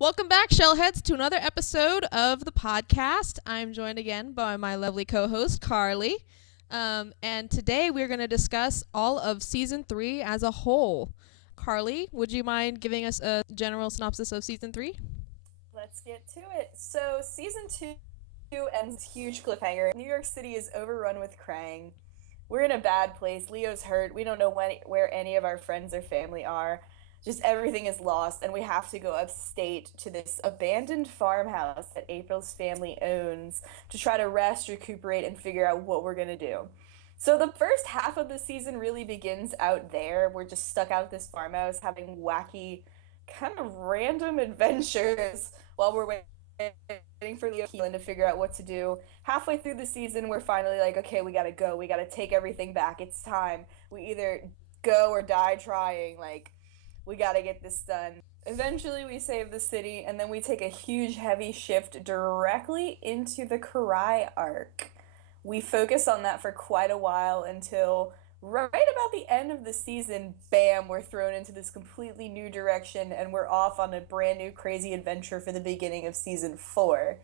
Welcome back, Shellheads, to another episode of the podcast. I'm joined again by my lovely co-host, Karley. And today we're going to discuss all of Season 3 as a whole. Karley, would you mind giving us a general synopsis of Season 3? Let's get to it. So, Season 2 ends huge cliffhanger. New York City is overrun with Krang. We're in a bad place. Leo's hurt. We don't know where any of our friends or family are. Just everything is lost, and we have to go upstate to this abandoned farmhouse that April's family owns to try to rest, recuperate, and figure out what we're going to do. So the first half of the season really begins out there. We're just stuck out at this farmhouse having wacky, kind of random adventures while we're waiting for Leo Keelan to figure out what to do. Halfway through the season, we're finally like, okay, we gotta go. We gotta take everything back. It's time. We either go or die trying. Like, we gotta get this done. Eventually, we save the city, and then we take a huge, heavy shift directly into the Karai arc. We focus on that for quite a while until right about the end of the season, bam, we're thrown into this completely new direction, and we're off on a brand new crazy adventure for the beginning of Season 4.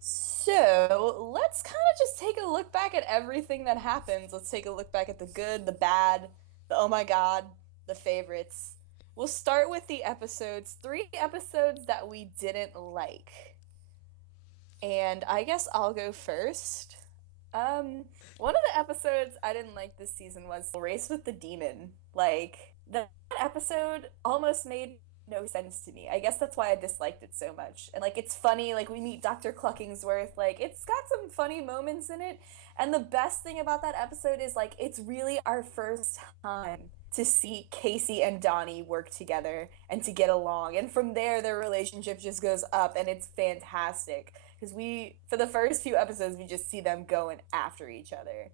So, let's kind of just take a look back at everything that happens. Let's take a look back at the good, the bad, the oh my god, the favorites. We'll start with the episodes. 3 episodes that we didn't like. And I guess I'll go first. One of the episodes I didn't like this season was Race with the Demon. Like, that episode almost made no sense to me. I guess that's why I disliked it so much. And, like, it's funny, like, we meet Dr. Cluckingsworth. Like, it's got some funny moments in it. And the best thing about that episode is, like, it's really our first time to see Casey and Donnie work together and to get along. And from there, their relationship just goes up, and it's fantastic. Because for the first few episodes, we just see them going after each other.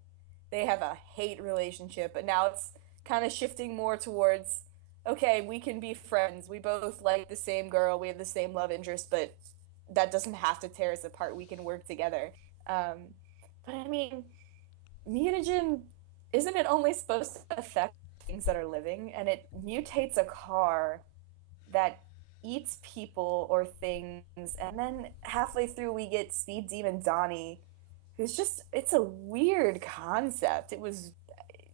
They have a hate relationship, but now it's kind of shifting more towards, okay, we can be friends. We both like the same girl. We have the same love interest, but that doesn't have to tear us apart. We can work together. But I mean, mutagen, isn't it only supposed to affect things that are living? And it mutates a car that eats people or things, and then halfway through we get Speed Demon Donnie, who's just, it's a weird concept. It was,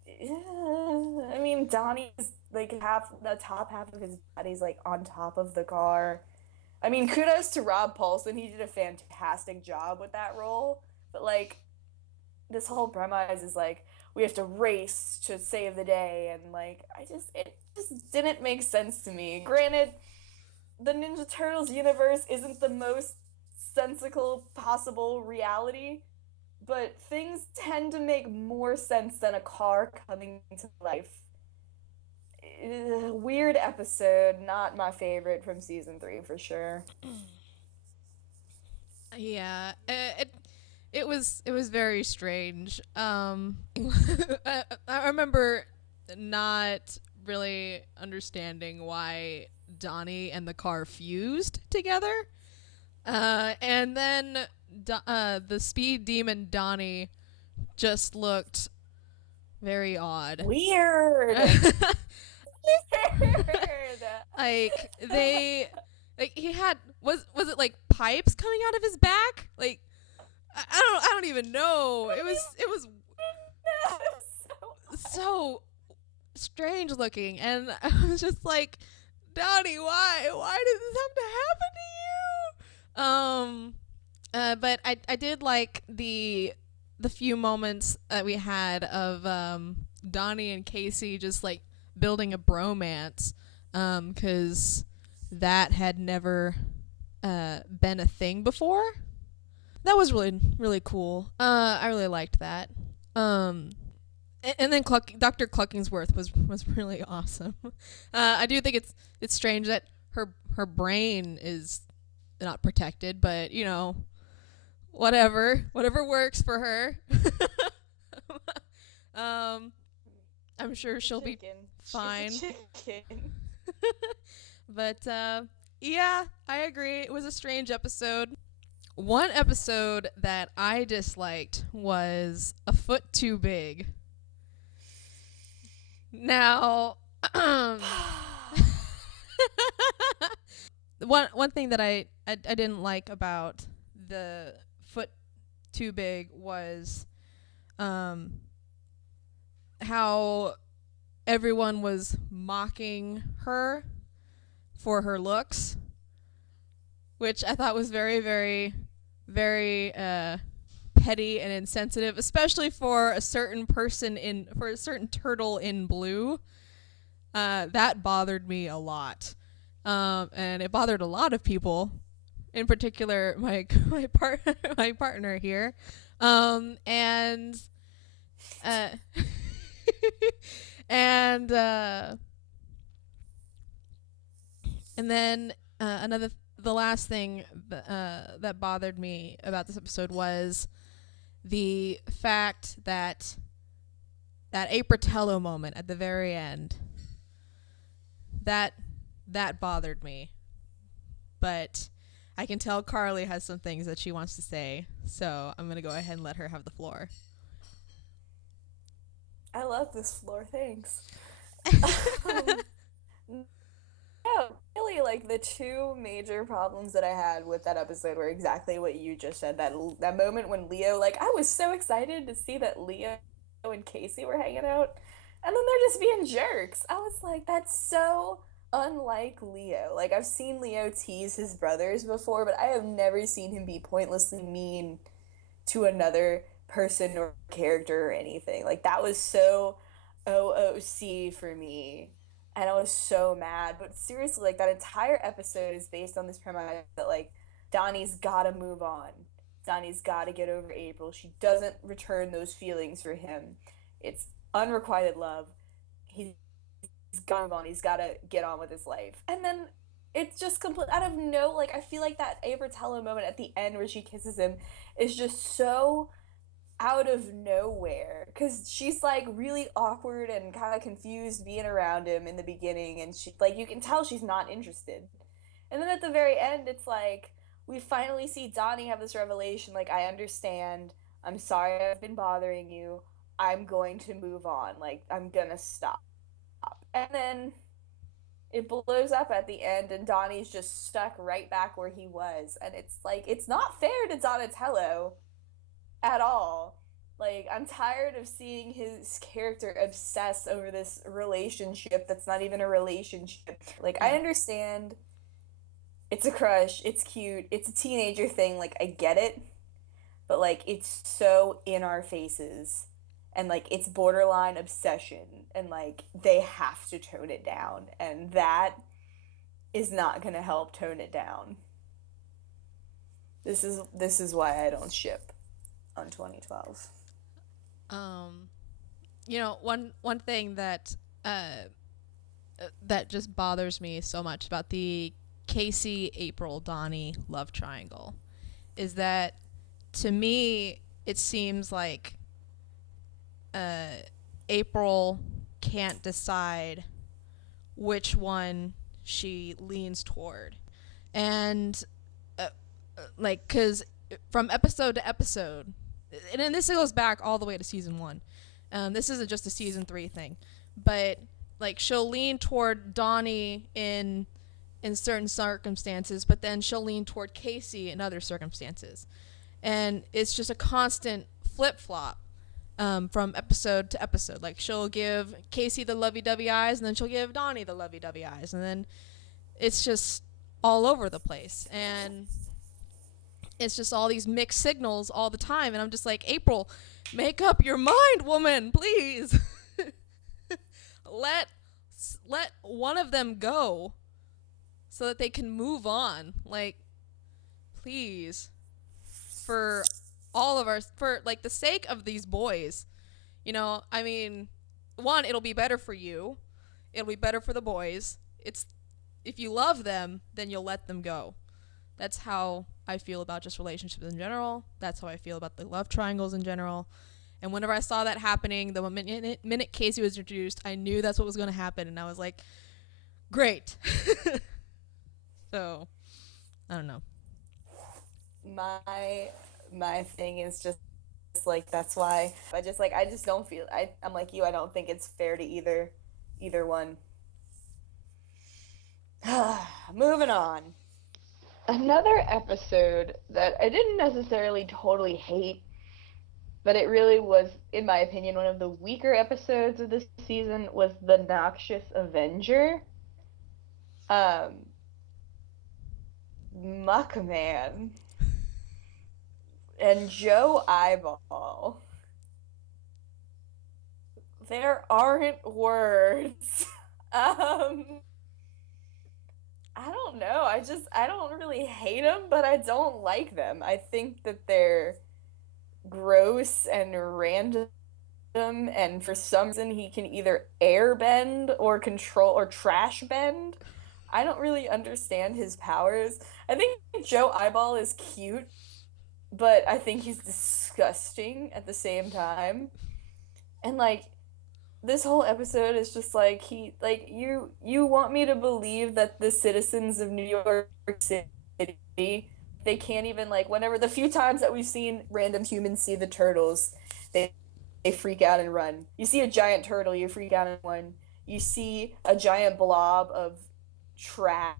I mean, Donnie's like the top half of his body's like on top of the car. I mean, kudos to Rob Paulson, he did a fantastic job with that role, but like, this whole premise is like, we have to race to save the day, and like, it just didn't make sense to me. Granted, the Ninja Turtles universe isn't the most sensical possible reality, but things tend to make more sense than a car coming to life. Weird episode, not my favorite from Season 3 for sure. Yeah, it was very strange. I remember not really understanding why Donnie and the car fused together, and then the Speed Demon Donnie just looked very odd. Weird. He had was it like pipes coming out of his back? Like, I don't even know. It was so strange looking, and I was just like, Donnie, why did this have to happen to you? But I did like the few moments that we had of Donnie and Casey just like building a bromance, because that had never been a thing before. That was really, really cool. I really liked that. And then Dr. Cluckingsworth was really awesome. I do think it's strange that her brain is not protected, but you know, whatever works for her. I'm sure she'll be fine. But yeah, I agree. It was a strange episode. One episode that I disliked was A Foot Too Big. Now, one thing that I didn't like about the foot too big was um how everyone was mocking her for her looks, which I thought was very, very, very petty and insensitive, especially for a certain for a certain turtle in blue. That bothered me a lot, and it bothered a lot of people, in particular my partner here, and uh, and and then the last thing that bothered me about this episode was the fact that Apritello moment at the very end, that bothered me. But I can tell Karley has some things that she wants to say, so I'm going to go ahead and let her have the floor. I love this floor, thanks. No, really, like the two major problems that I had with that episode were exactly what you just said. That moment when Leo, like, I was so excited to see that Leo and Casey were hanging out, and then they're just being jerks. I was like, that's so unlike Leo. Like, I've seen Leo tease his brothers before, but I have never seen him be pointlessly mean to another person or character or anything. Like, that was so OOC for me. And I was so mad. But seriously, like, that entire episode is based on this premise that, like, Donnie's gotta move on. Donnie's gotta get over April. She doesn't return those feelings for him. It's unrequited love. He's gotta move on. He's gotta get on with his life. And then it's just complete out of no, like, I feel like that Apritello moment at the end where she kisses him is just so out of nowhere, because she's like really awkward and kind of confused being around him in the beginning, and she, like, you can tell she's not interested, and then at the very end it's like we finally see Donnie have this revelation, like, I understand, I'm sorry I've been bothering you, I'm going to move on, like, I'm gonna stop. And then it blows up at the end and Donnie's just stuck right back where he was, and it's like, it's not fair to Donatello at all. Like, I'm tired of seeing his character obsess over this relationship that's not even a relationship. Like, I Yeah. understand it's a crush, it's cute, it's a teenager thing, like, I get it, but, like, it's so in our faces. And, like, it's borderline obsession, and, like, they have to tone it down, and that is not gonna help tone it down. This is why I don't ship on 2012. Um, one thing that just bothers me so much about the Casey, April, Donnie love triangle is that, to me, it seems like uh, April can't decide which one she leans toward. And, like, because from episode to episode, and then this goes back all the way to season 1. This isn't just a season 3 thing, but, like, she'll lean toward Donnie in certain circumstances, but then she'll lean toward Casey in other circumstances, and it's just a constant flip flop from episode to episode. Like, she'll give Casey the lovey-dovey eyes, and then she'll give Donnie the lovey-dovey eyes, and then it's just all over the place, and it's just all these mixed signals all the time, and I'm just like, April, make up your mind, woman, please. let one of them go so that they can move on. Like, please, for all of our, for, like, the sake of these boys, I mean, one, it'll be better for you, it'll be better for the boys. It's, if you love them, then you'll let them go. That's how I feel about just relationships in general. That's how I feel about the love triangles in general. And whenever I saw that happening, the minute Casey was introduced, I knew that's what was going to happen, and I was like, great. So, I don't know. My thing is just like, that's why I just don't feel, I'm like you, I don't think it's fair to either one. Moving on. Another episode that I didn't necessarily totally hate, but it really was, in my opinion, one of the weaker episodes of this season was the Noxious Avenger. Um, Muckman and Joe Eyeball. There aren't words. um, I don't know. I don't really hate them, but I don't like them. I think that they're gross and random, and for some reason he can either air bend or control or trash bend. I don't really understand his powers. I think Joe Eyeball is cute, but I think he's disgusting at the same time. And like this whole episode is just like you want me to believe that the citizens of New York City, they can't even, like, whenever the few times that we've seen random humans see the turtles, they they freak out and run. You see a giant turtle, you freak out and run. You see a giant blob of trash,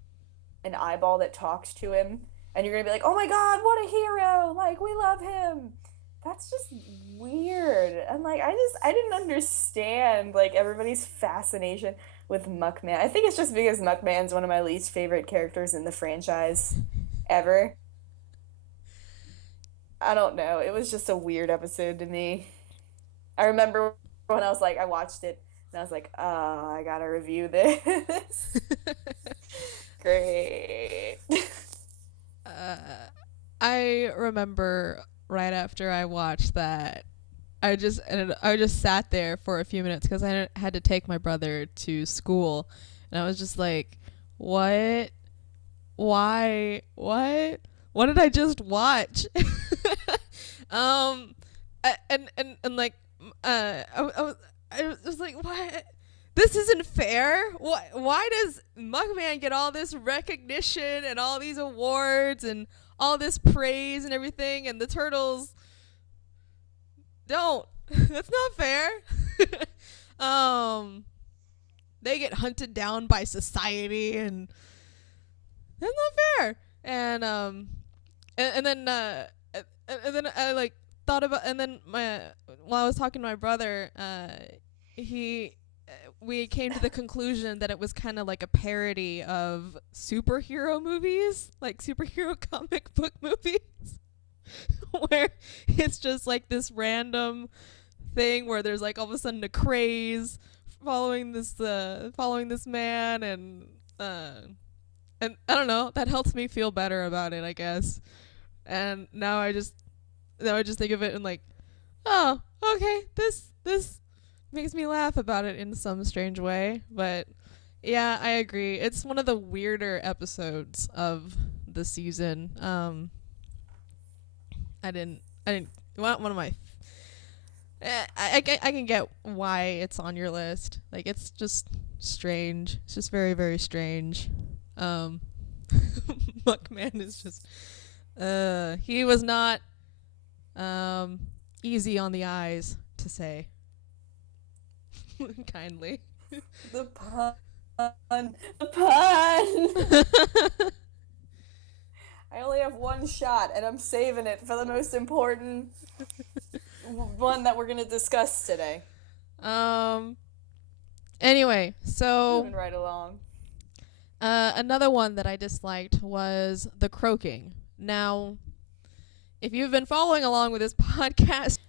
an eyeball that talks to him, and you're gonna be like, "Oh my God, what a hero! Like, we love him." That's just weird. And like I didn't understand like everybody's fascination with Muckman. I think it's just because Muckman's one of my least favorite characters in the franchise ever. I don't know. It was just a weird episode to me. I remember when I was like I watched it and I was like, "Oh, I got to review this." Great. uh, I remember right after I watched that, I just sat there for a few minutes because I had to take my brother to school, and I was just like, "What? Why? What did I just watch?" um, and like, I was like, "What? This isn't fair. Why does Muckman get all this recognition and all these awards and all this praise and everything, and the turtles don't?" That's not fair. um, they get hunted down by society, and that's not fair. And then and then I like thought about, and then my while I was talking to my brother, he we came to the conclusion that it was kind of like a parody of superhero movies, like superhero comic book movies, where it's just like this random thing where there's like all of a sudden a craze following this man, and I don't know, that helps me feel better about it, I guess. And now I just think of it and like, oh, okay, this makes me laugh about it in some strange way. But yeah, I agree. It's one of the weirder episodes of the season. I didn't one of my I can get why it's on your list. Like, it's just strange. It's just very, very strange. Um, Muckman is just, he was not, easy on the eyes, to say kindly. The pun. The pun. I only have one shot, and I'm saving it for the most important one that we're going to discuss today. Anyway, so moving right along. Another one that I disliked was the croaking. Now, if you've been following along with this podcast,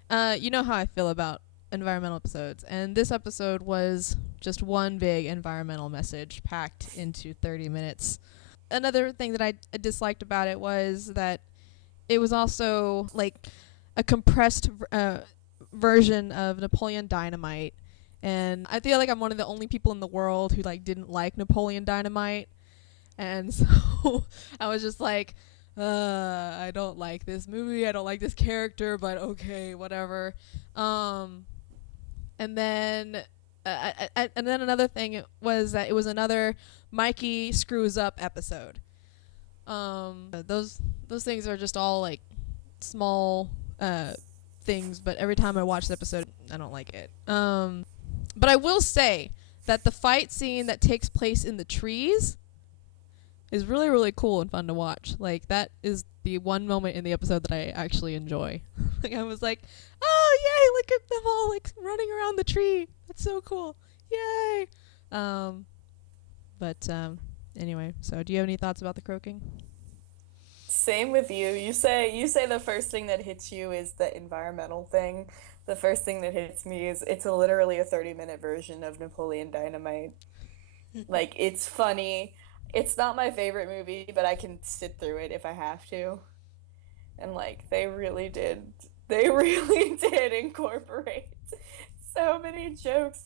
you know how I feel about environmental episodes, and this episode was just one big environmental message packed into 30 minutes. Another thing that I disliked about it was that it was also like a compressed version of Napoleon Dynamite, and I feel like I'm one of the only people in the world who like didn't like Napoleon Dynamite, and so I was just like, I don't like this movie, I don't like this character, but okay, whatever. And then another thing was that it was another Mikey screws up episode. Those things are just all like small things, but every time I watch the episode, I don't like it. But I will say that the fight scene that takes place in the trees is really, really cool and fun to watch. Like, that is the one moment in the episode that I actually enjoy. Like, I was like, oh, yay, look at them all, like, running around the tree. That's so cool. Yay. But anyway, so do you have any thoughts about the croaking? Same with you. You say the first thing that hits you is the environmental thing. The first thing that hits me is it's literally a 30-minute version of Napoleon Dynamite. Like, it's funny. It's not my favorite movie, but I can sit through it if I have to. And like they really did incorporate so many jokes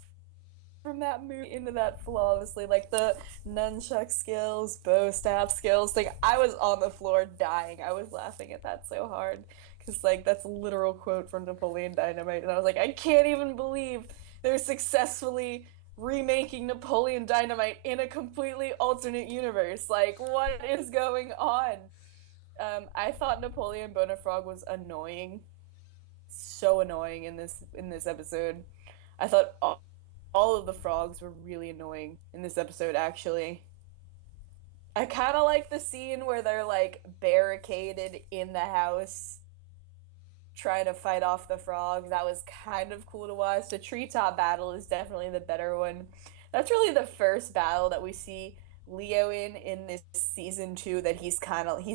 from that movie into that flawlessly. Like the nunchuck skills, bow staff skills. Like I was on the floor dying. I was laughing at that so hard because like that's a literal quote from Napoleon Dynamite, and I was like, I can't even believe they're successfully remaking Napoleon Dynamite in a completely alternate universe. Like what is going on? I thought Napoleon Bonafrog was annoying, so annoying in this episode. I thought all of the frogs were really annoying in this episode, actually. I kind of like the scene where they're like barricaded in the house trying to fight off the frogs. That was kind of cool to watch. The treetop battle is definitely the better one. That's really the first battle that we see Leo in this season 2 that he's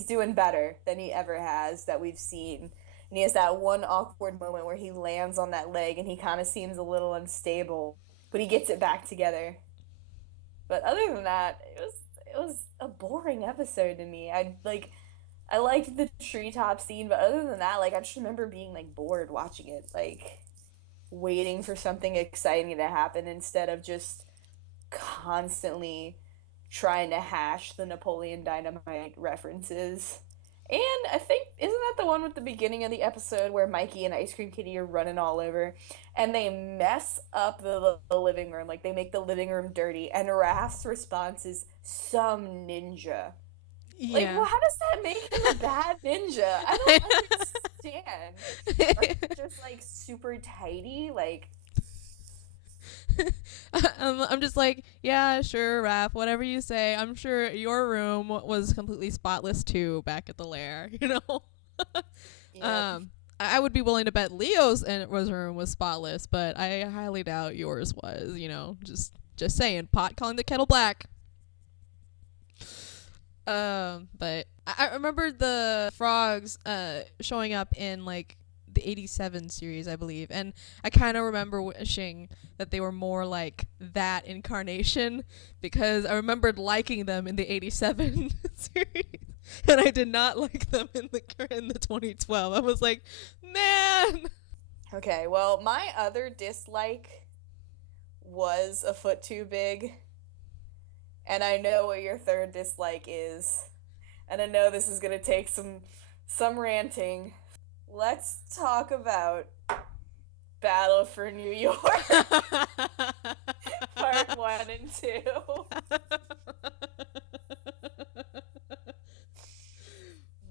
doing better than he ever has that we've seen. And he has that one awkward moment where he lands on that leg and he kind of seems a little unstable, but he gets it back together. But other than that, it was a boring episode to me. I liked the treetop scene, but other than that, like I just remember being like bored watching it, like waiting for something exciting to happen instead of just constantly trying to hash the Napoleon Dynamite references. And I think isn't that the one with the beginning of the episode where Mikey and Ice Cream Kitty are running all over and they mess up the living room, like they make the living room dirty, and Raph's response is some ninja. Like, Yeah. well, how does that make him a bad ninja? I don't understand. Are you just like super tidy? Like, I'm just like, yeah, sure, Raph, whatever you say. I'm sure your room was completely spotless too back at the lair, you know? yep. I would be willing to bet Leo's room was spotless, but I highly doubt yours was, you know? Just saying, pot calling the kettle black. But I remember the frogs showing up in like the 87 series, I believe, and I kind of remember wishing that they were more like that incarnation because I remembered liking them in the 87 series, and I did not like them in the 2012. I was like, man. Okay, well, my other dislike was a foot too big, and I know what your third dislike is, and I know this is gonna take some ranting. Let's talk about Battle for New York, part 1 and 2.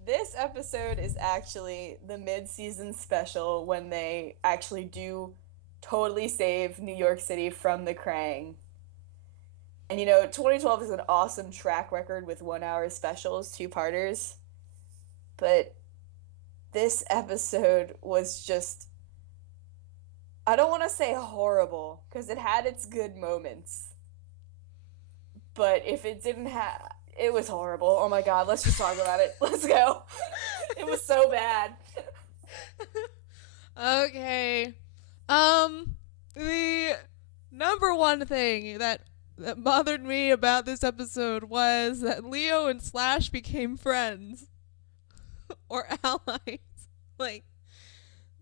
This episode is actually the mid-season special when they actually do totally save New York City from the Krang. And 2012 is an awesome track record with 1 hour specials, two-parters. But this episode was just, I don't want to say horrible, because it had its good moments. But if it didn't have, it was horrible. Oh my god, let's just talk about it. Let's go. It was so bad. Okay. The number one thing that bothered me about this episode was that Leo and Slash became friends or allies. Like,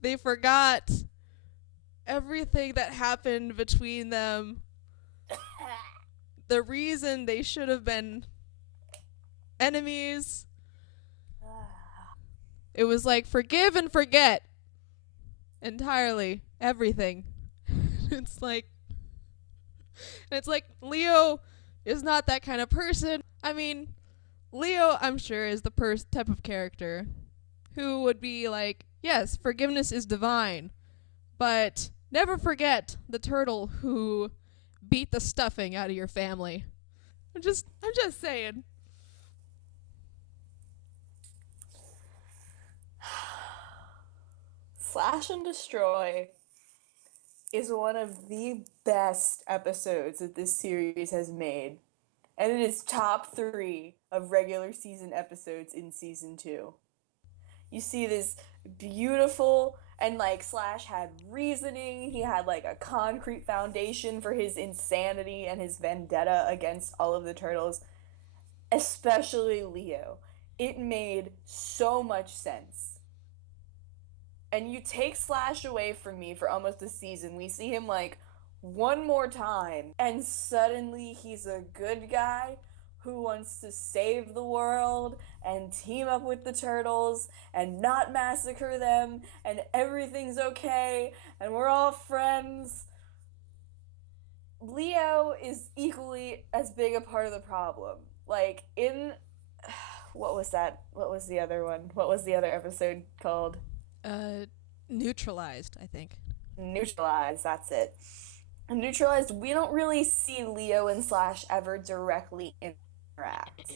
they forgot everything that happened between them. The reason they should have been enemies. It was like forgive and forget entirely everything. It's like Leo is not that kind of person. I mean, Leo, I'm sure, is the type of character who would be like, yes, forgiveness is divine, but never forget the turtle who beat the stuffing out of your family. I'm just saying. Slash and Destroy is one of the best episodes that this series has made. And it is top 3 of regular season episodes in season 2. You see this beautiful, and like Slash had reasoning, he had like a concrete foundation for his insanity and his vendetta against all of the turtles, especially Leo. It made so much sense. And you take Slash away from me for almost a season. We see him like one more time, and suddenly he's a good guy who wants to save the world and team up with the turtles and not massacre them, and everything's okay, and we're all friends. Leo is equally as big a part of the problem. Like, in. What was that? What was the other one? What was the other episode called? Uh, Neutralized, I think. Neutralized, that's it. Neutralized, we don't really see Leo and Slash ever directly interact.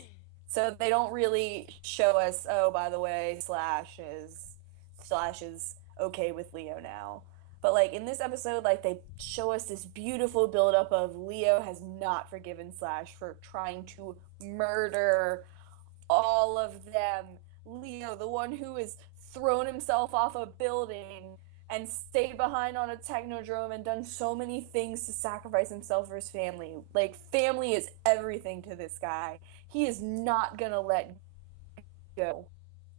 So they don't really show us, oh, by the way, Slash is okay with Leo now. But like in this episode, like they show us this beautiful buildup of Leo has not forgiven Slash for trying to murder all of them. Leo, the one who has thrown himself off a building and stayed behind on a technodrome and done so many things to sacrifice himself for his family. Like, family is everything to this guy. He is not gonna let go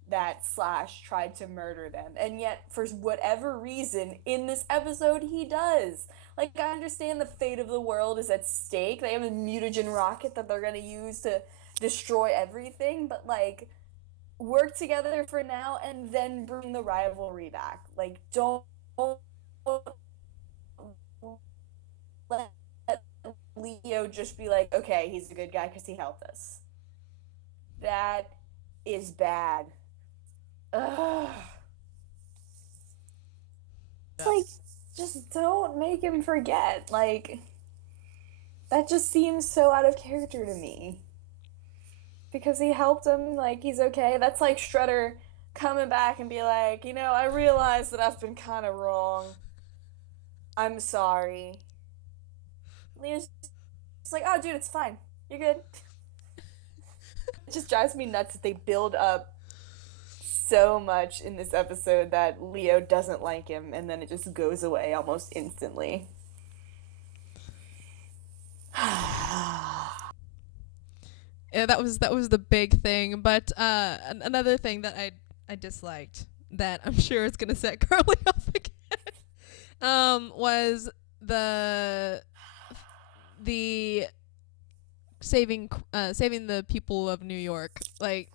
that Slash tried to murder them. And yet, for whatever reason, in this episode, he does. Like, I understand the fate of the world is at stake. They have a mutagen rocket that they're gonna use to destroy everything, but like, work together for now and then bring the rivalry back. Like, don't let Leo just be like, okay, he's a good guy because he helped us. That is bad. Ugh. It's like, just don't make him forget. Like, that just seems so out of character to me. Because he helped him, like, he's okay. That's like Shredder coming back and be like, I realize that I've been kind of wrong. I'm sorry. Leo's just like, oh, dude, it's fine. You're good. It just drives me nuts that they build up so much in this episode that Leo doesn't like him, and then it just goes away almost instantly. Yeah, that was the big thing. But another thing that I disliked that I'm sure is gonna set Carly off again, was the saving the people of New York. Like,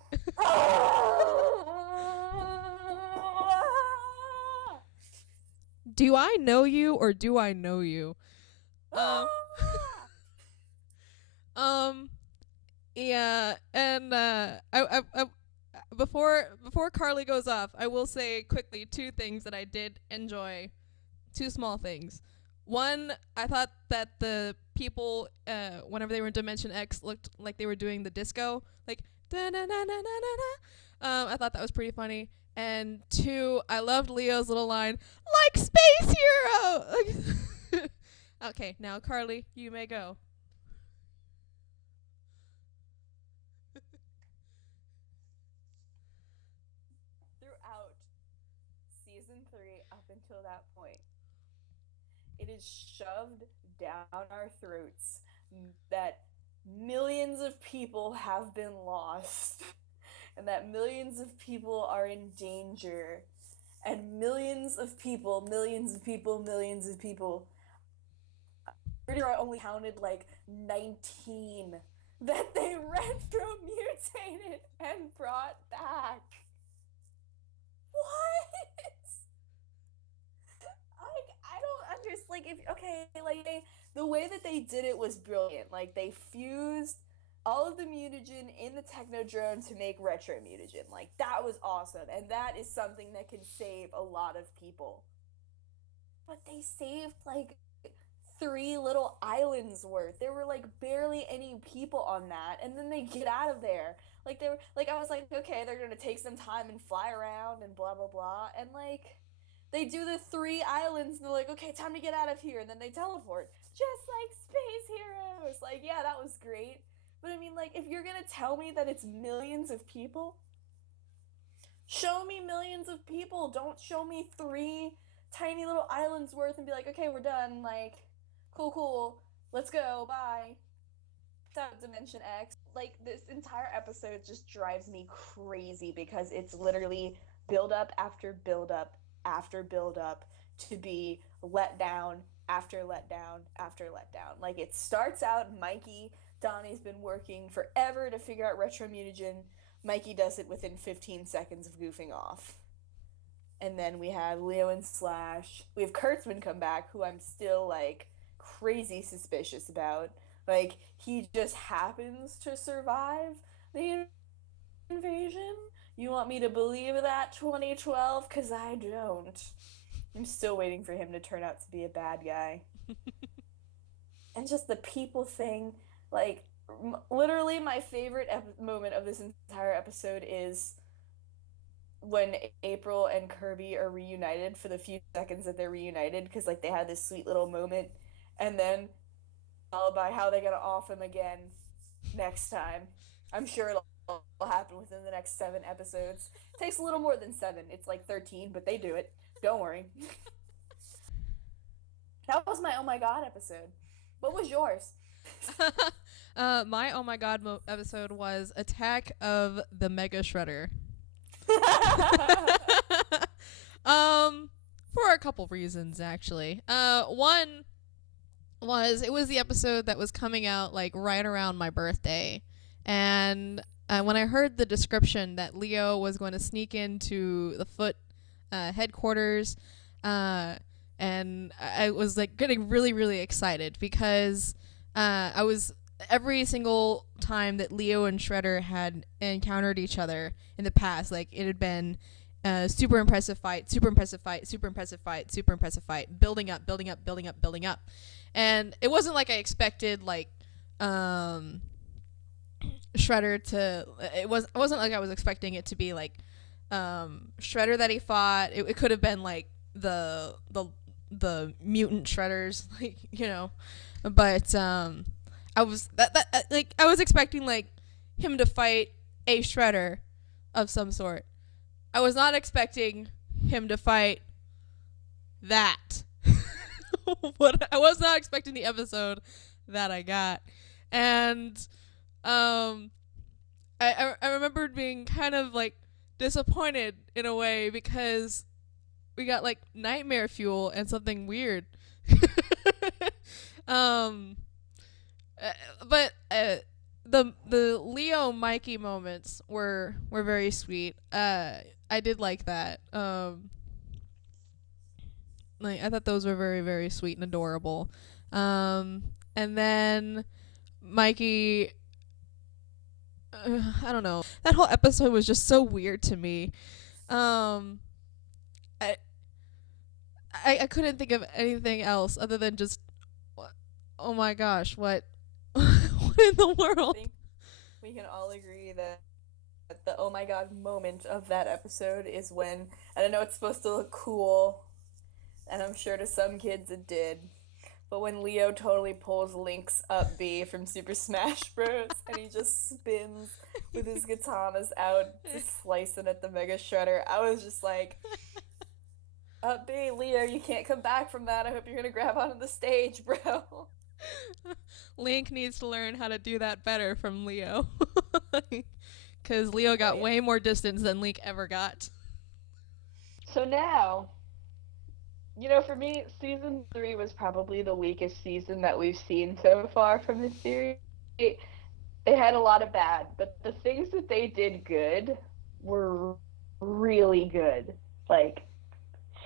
do I know you or do I know you? Um, um, yeah, and before Carly goes off, I will say quickly two things that I did enjoy. Two small things. One, I thought that the people, whenever they were in Dimension X, looked like they were doing the disco, like da na na na na na na. I thought that was pretty funny. And two, I loved Leo's little line, like Space Hero. Okay, now Carly, you may go. Throughout season 3 up until that point, it is shoved down our throats that millions of people have been lost and that millions of people are in danger, and millions of people, I only counted like 19 that they retro mutated and brought back. What? Like, I don't understand. Like, if okay, like the way that they did it was brilliant. Like, they fused all of the mutagen in the technodrome to make retro mutagen. Like, that was awesome, and that is something that can save a lot of people. But they saved like 3 little islands worth. There were like barely any people on that, and then they get out of there. Like, they were like, I was like, okay, they're gonna take some time and fly around and blah blah blah, and like, They do the 3 islands, and they're like, okay, time to get out of here, and then they teleport. Just like Space Heroes. Like, yeah, that was great. But I mean, like, if you're gonna tell me that it's millions of people, show me millions of people. Don't show me 3 tiny little islands worth and be like, okay, we're done. Like, cool, cool. Let's go. Bye. Dimension X. Like, this entire episode just drives me crazy because it's literally build up after build up after build up to be let down after let down after let down. Like, it starts out Mikey, Donnie's been working forever to figure out retro mutagen. Mikey does it within 15 seconds of goofing off. And then we have Leo and Slash. We have Kurtzman come back, who I'm still like crazy suspicious about. Like, he just happens to survive the invasion? You want me to believe that, 2012? Because I don't. I'm still waiting for him to turn out to be a bad guy. And just the people thing, like, literally my favorite moment of this entire episode is when April and Kirby are reunited for the few seconds that they're reunited, because, like, they had this sweet little moment, and then followed by how they're gonna off him again next time. I'm sure it'll happen within the next 7 episodes. It takes a little more than 7. It's like 13, but they do it. Don't worry. That was my oh my god episode. What was yours? My oh my god episode was Attack of the Mega Shredder. For a couple reasons, actually. One was it was the episode that was coming out like right around my birthday, and when I heard the description that Leo was going to sneak into the Foot headquarters, and I was like getting really, really excited because I was every single time that Leo and Shredder had encountered each other in the past, like it had been super impressive fight, super impressive fight, super impressive fight, super impressive fight, building up, building up, building up, building up. And it wasn't like I expected like Shredder to it wasn't like I was expecting it to be like Shredder that he fought. It could have been like the mutant Shredders, like, you know. But I was I was expecting like him to fight a Shredder of some sort. I was not expecting him to fight that. What I was not expecting the episode that I got. And I remembered being kind of like disappointed in a way because we got like nightmare fuel and something weird. um but the Leo Mikey moments were very sweet. I did like that. Like I thought those were very, very sweet and adorable. And then Mikey, I don't know. That whole episode was just so weird to me. Um, I I couldn't think of anything else other than just, oh my gosh, what what in the world? I think we can all agree that the oh my god moment of that episode is when, and I know it's supposed to look cool, and I'm sure to some kids it did, but when Leo totally pulls Link's up B from Super Smash Bros. And he just spins with his katanas out, just slicing at the Mega Shredder, I was just like, up B, Leo, you can't come back from that. I hope you're gonna grab onto the stage, bro. Link needs to learn how to do that better from Leo. Because Leo got Oh, yeah. way more distance than Link ever got. So now, for me, season 3 was probably the weakest season that we've seen so far from the series. They had a lot of bad, but the things that they did good were really good. Like,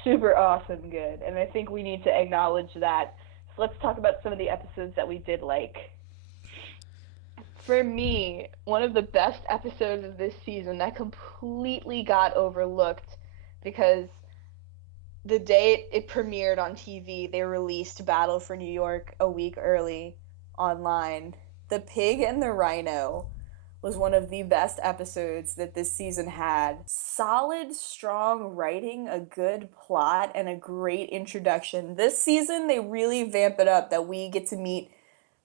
super awesome good. And I think we need to acknowledge that. So let's talk about some of the episodes that we did like. For me, one of the best episodes of this season that completely got overlooked because the day it premiered on TV, they released Battle for New York a week early online. The pig and the rhino was one of the best episodes that this season had. Solid, strong writing, a good plot, and a great introduction. This season, they really vamp it up that we get to meet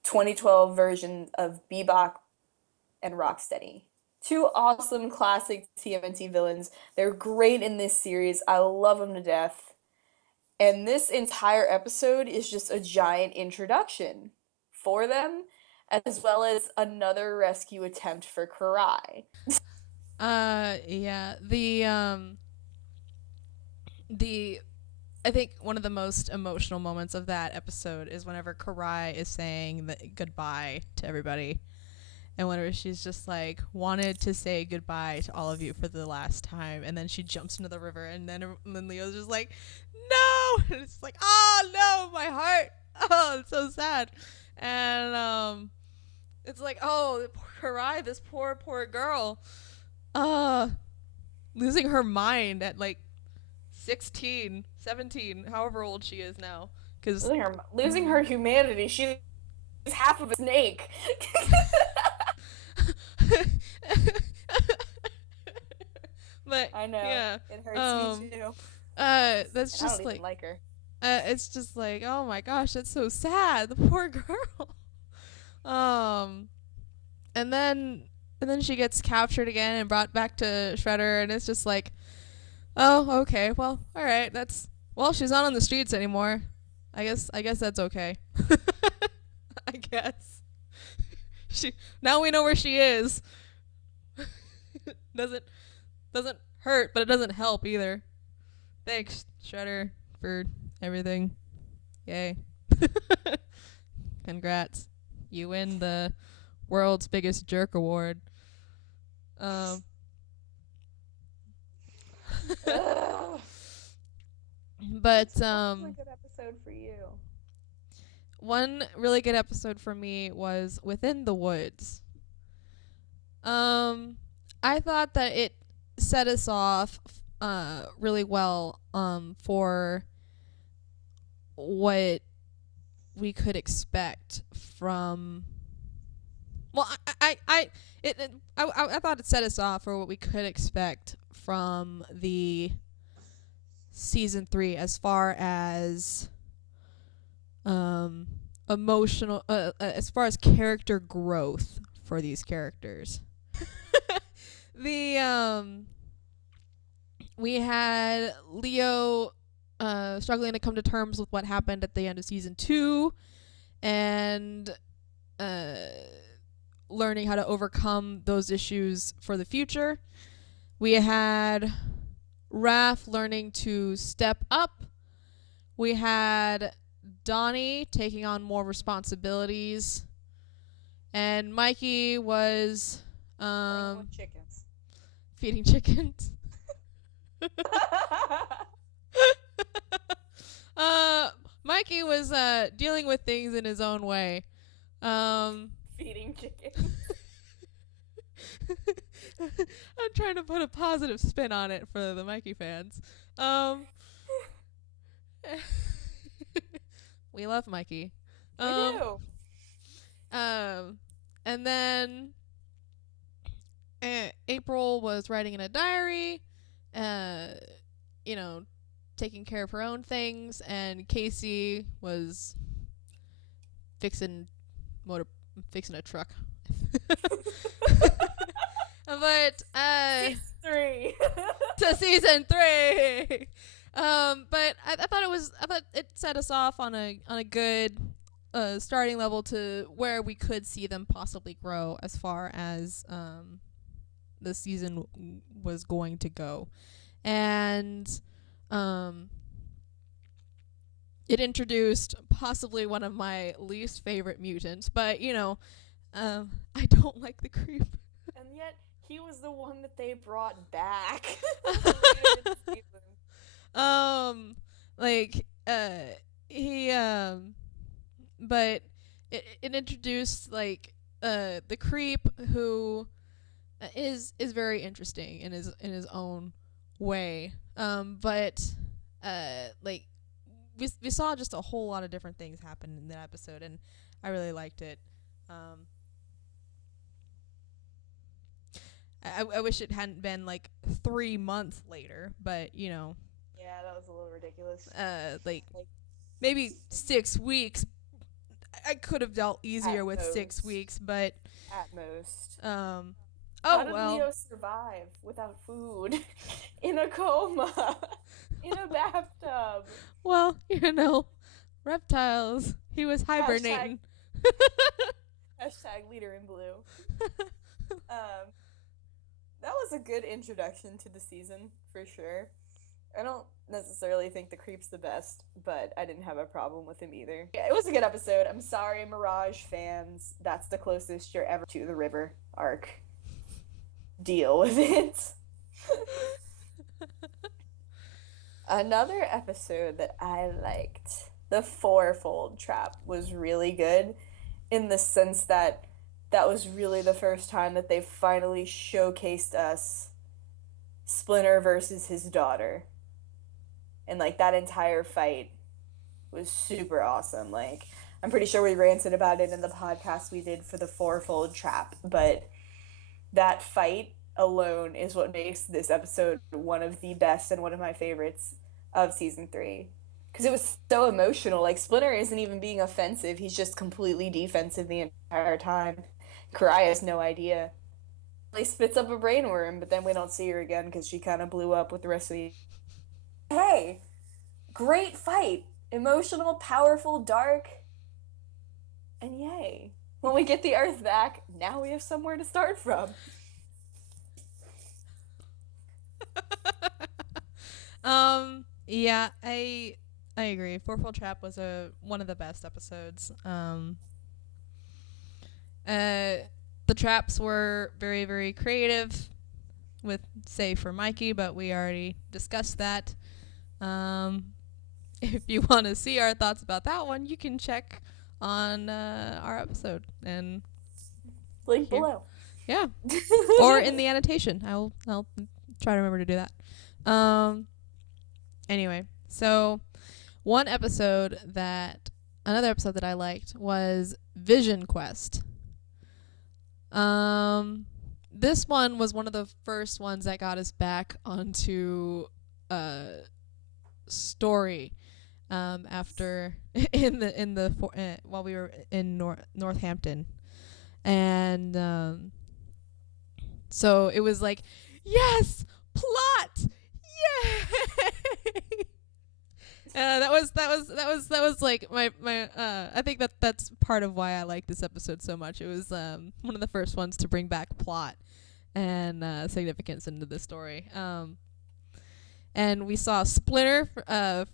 2012 version of Bebop and Rocksteady. Two awesome classic TMNT villains. They're great in this series. I love them to death. And this entire episode is just a giant introduction for them, as well as another rescue attempt for Karai. Yeah. The I think one of the most emotional moments of that episode is whenever Karai is saying goodbye to everybody. And whenever she's just like wanted to say goodbye to all of you for the last time, and then she jumps into the river, and then Leo's just like, no, and it's like, oh no, my heart, oh, it's so sad, and it's like, oh, Karai, this poor girl, losing her mind at like 16, 17, however old she is now, because losing her humanity. She's half of a snake. But I know, yeah, it hurts me too. That's and just I don't even like her. It's just like, oh my gosh, that's so sad. The poor girl. And then she gets captured again and brought back to Shredder, and it's just like, oh, okay, well, all right, she's not on the streets anymore. I guess that's okay. I guess. Now we know where she is. doesn't hurt, but it doesn't help either. Thanks, Shredder, for everything. Yay. Congrats. You win the world's biggest jerk award. Ugh. But What's a good episode for you? one really good episode for me was Within the Woods. I thought that it set us off really well for what we could expect from. Well, I thought it set us off for what we could expect from the season 3 as far as emotional as far as character growth for these characters. We had Leo struggling to come to terms with what happened at the end of season 2 and learning how to overcome those issues for the future. We had Raph learning to step up. We had Donnie taking on more responsibilities. And Mikey was chickens. feeding chickens. Mikey was dealing with things in his own way. Feeding chickens. I'm trying to put a positive spin on it for the Mikey fans. We love Mikey. We do. And then April was writing in a diary, taking care of her own things, and Casey was fixing a truck. But Season 3. to season 3. But I thought it set us off on a good starting level to where we could see them possibly grow as far as the season was going to go. And it introduced possibly one of my least favorite mutants, but I don't like the creep. And yet he was the one that they brought back. But it introduced the creep, who is very interesting in his own way. But we saw just a whole lot of different things happen in that episode, and I really liked it. I wish it hadn't been like 3 months later, but you know. Yeah, that was a little ridiculous. Like maybe 6 weeks. I could have dealt easier At with most. 6 weeks, but At most. Oh, How did well. Leo survive without food? In a coma? In a bathtub? Well, you know, reptiles. He was hibernating. Hashtag leader in blue. That was a good introduction to the season, for sure. I don't necessarily think the creep's the best, but I didn't have a problem with him either. Yeah, it was a good episode. I'm sorry, Mirage fans. That's the closest you're ever to the river arc. Deal with it. Another episode that I liked, the Fourfold Trap, was really good in the sense that that was really the first time that they finally showcased us Splinter versus his daughter. And, like, that entire fight was super awesome. Like, I'm pretty sure we ranted about it in the podcast we did for the Fourfold Trap, but that fight alone is what makes this episode one of the best and one of my favorites of season 3. Because it was so emotional. Like, Splinter isn't even being offensive. He's just completely defensive the entire time. Karai has no idea. He spits up a brainworm, but then we don't see her again because she kind of blew up with the rest of the... Hey, great fight. Emotional, powerful, dark, and yay. When we get the Earth back, now we have somewhere to start from. Yeah, I agree. Fourfold Trap was one of the best episodes. The traps were very, very creative, with save for Mikey, but we already discussed that. If you want to see our thoughts about that one, you can check on our episode and link below. Yeah, or in the annotation. I'll try to remember to do that. Anyway, so another episode that I liked was Vision Quest. This one was one of the first ones that got us back onto story. After while we were in Northampton, and so it was like, yes, plot, yay! That was like my I think that's part of why I like this episode so much. It was one of the first ones to bring back plot and significance into the story. And we saw Splinter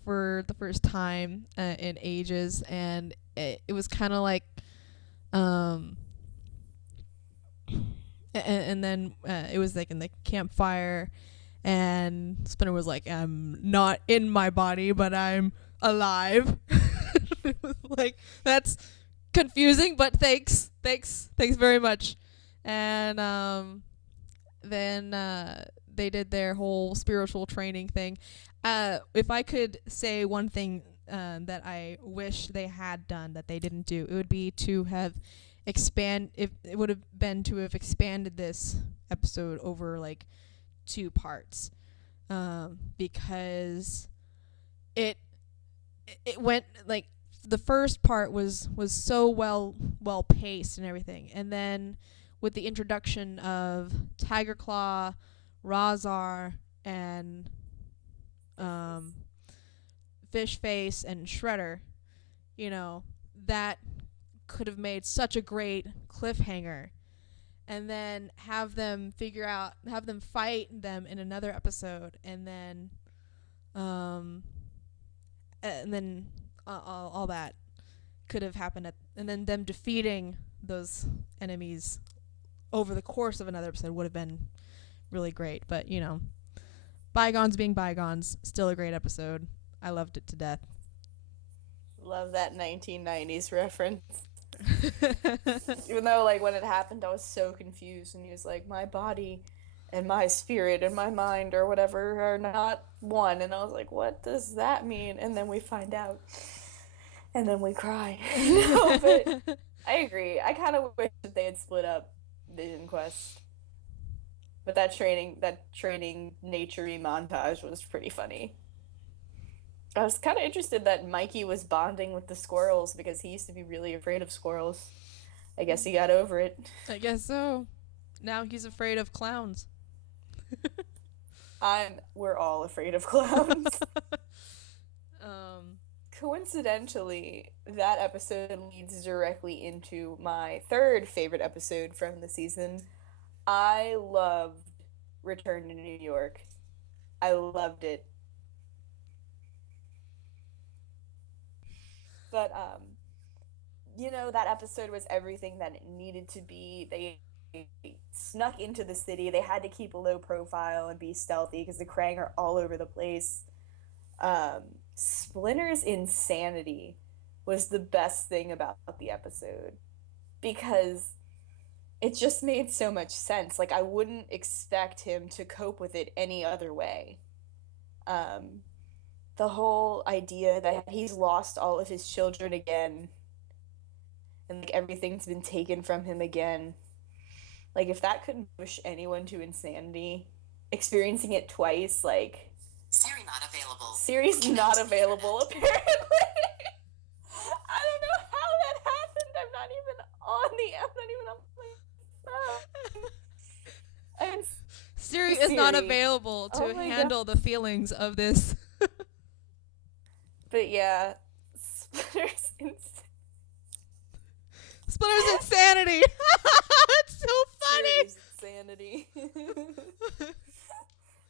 for the first time in ages, and it was kind of like, and then it was like in the campfire, and Splinter was like, I'm not in my body, but I'm alive. It was like, that's confusing, but thanks very much. And then they did their whole spiritual training thing. If I could say one thing that I wish they had done that they didn't do, it would be to have expanded this episode over like 2 parts, because it went like, the first part was so well paced and everything, and then with the introduction of Tiger Claw, Razar, and Fish Face and Shredder, that could have made such a great cliffhanger, and then have them fight them in another episode, and then all that could have happened and then them defeating those enemies over the course of another episode would have been really great. But bygones being bygones, still a great episode. I loved it to death. Love that 1990s reference. Even though, like, when it happened, I was so confused, and he was like, my body and my spirit and my mind or whatever are not one, and I was like, what does that mean? And then we find out, and then we cry. No, but I agree. I kind of wish that they had split up Vision Quest, But that training nature-y montage was pretty funny. I was kind of interested that Mikey was bonding with the squirrels because he used to be really afraid of squirrels. I guess he got over it. I guess so. Now he's afraid of clowns. We're all afraid of clowns. um, Coincidentally, that episode leads directly into my third favorite episode from the season. I loved Return to New York. I loved it. But that episode was everything that it needed to be. They snuck into the city. They had to keep a low profile and be stealthy because the Krang are all over the place. Splinter's insanity was the best thing about the episode because it just made so much sense. Like, I wouldn't expect him to cope with it any other way. The whole idea that he's lost all of his children again and like everything's been taken from him again. Like, if that couldn't push anyone to insanity, experiencing it twice, like, Siri not available. Siri's not available, apparently. I don't know how that happened. I'm not even on my phone. Siri is not Siri. available to Oh my handle the feelings of this. But yeah, Splinter's Splinter's insanity. It's so funny. Siri's insanity.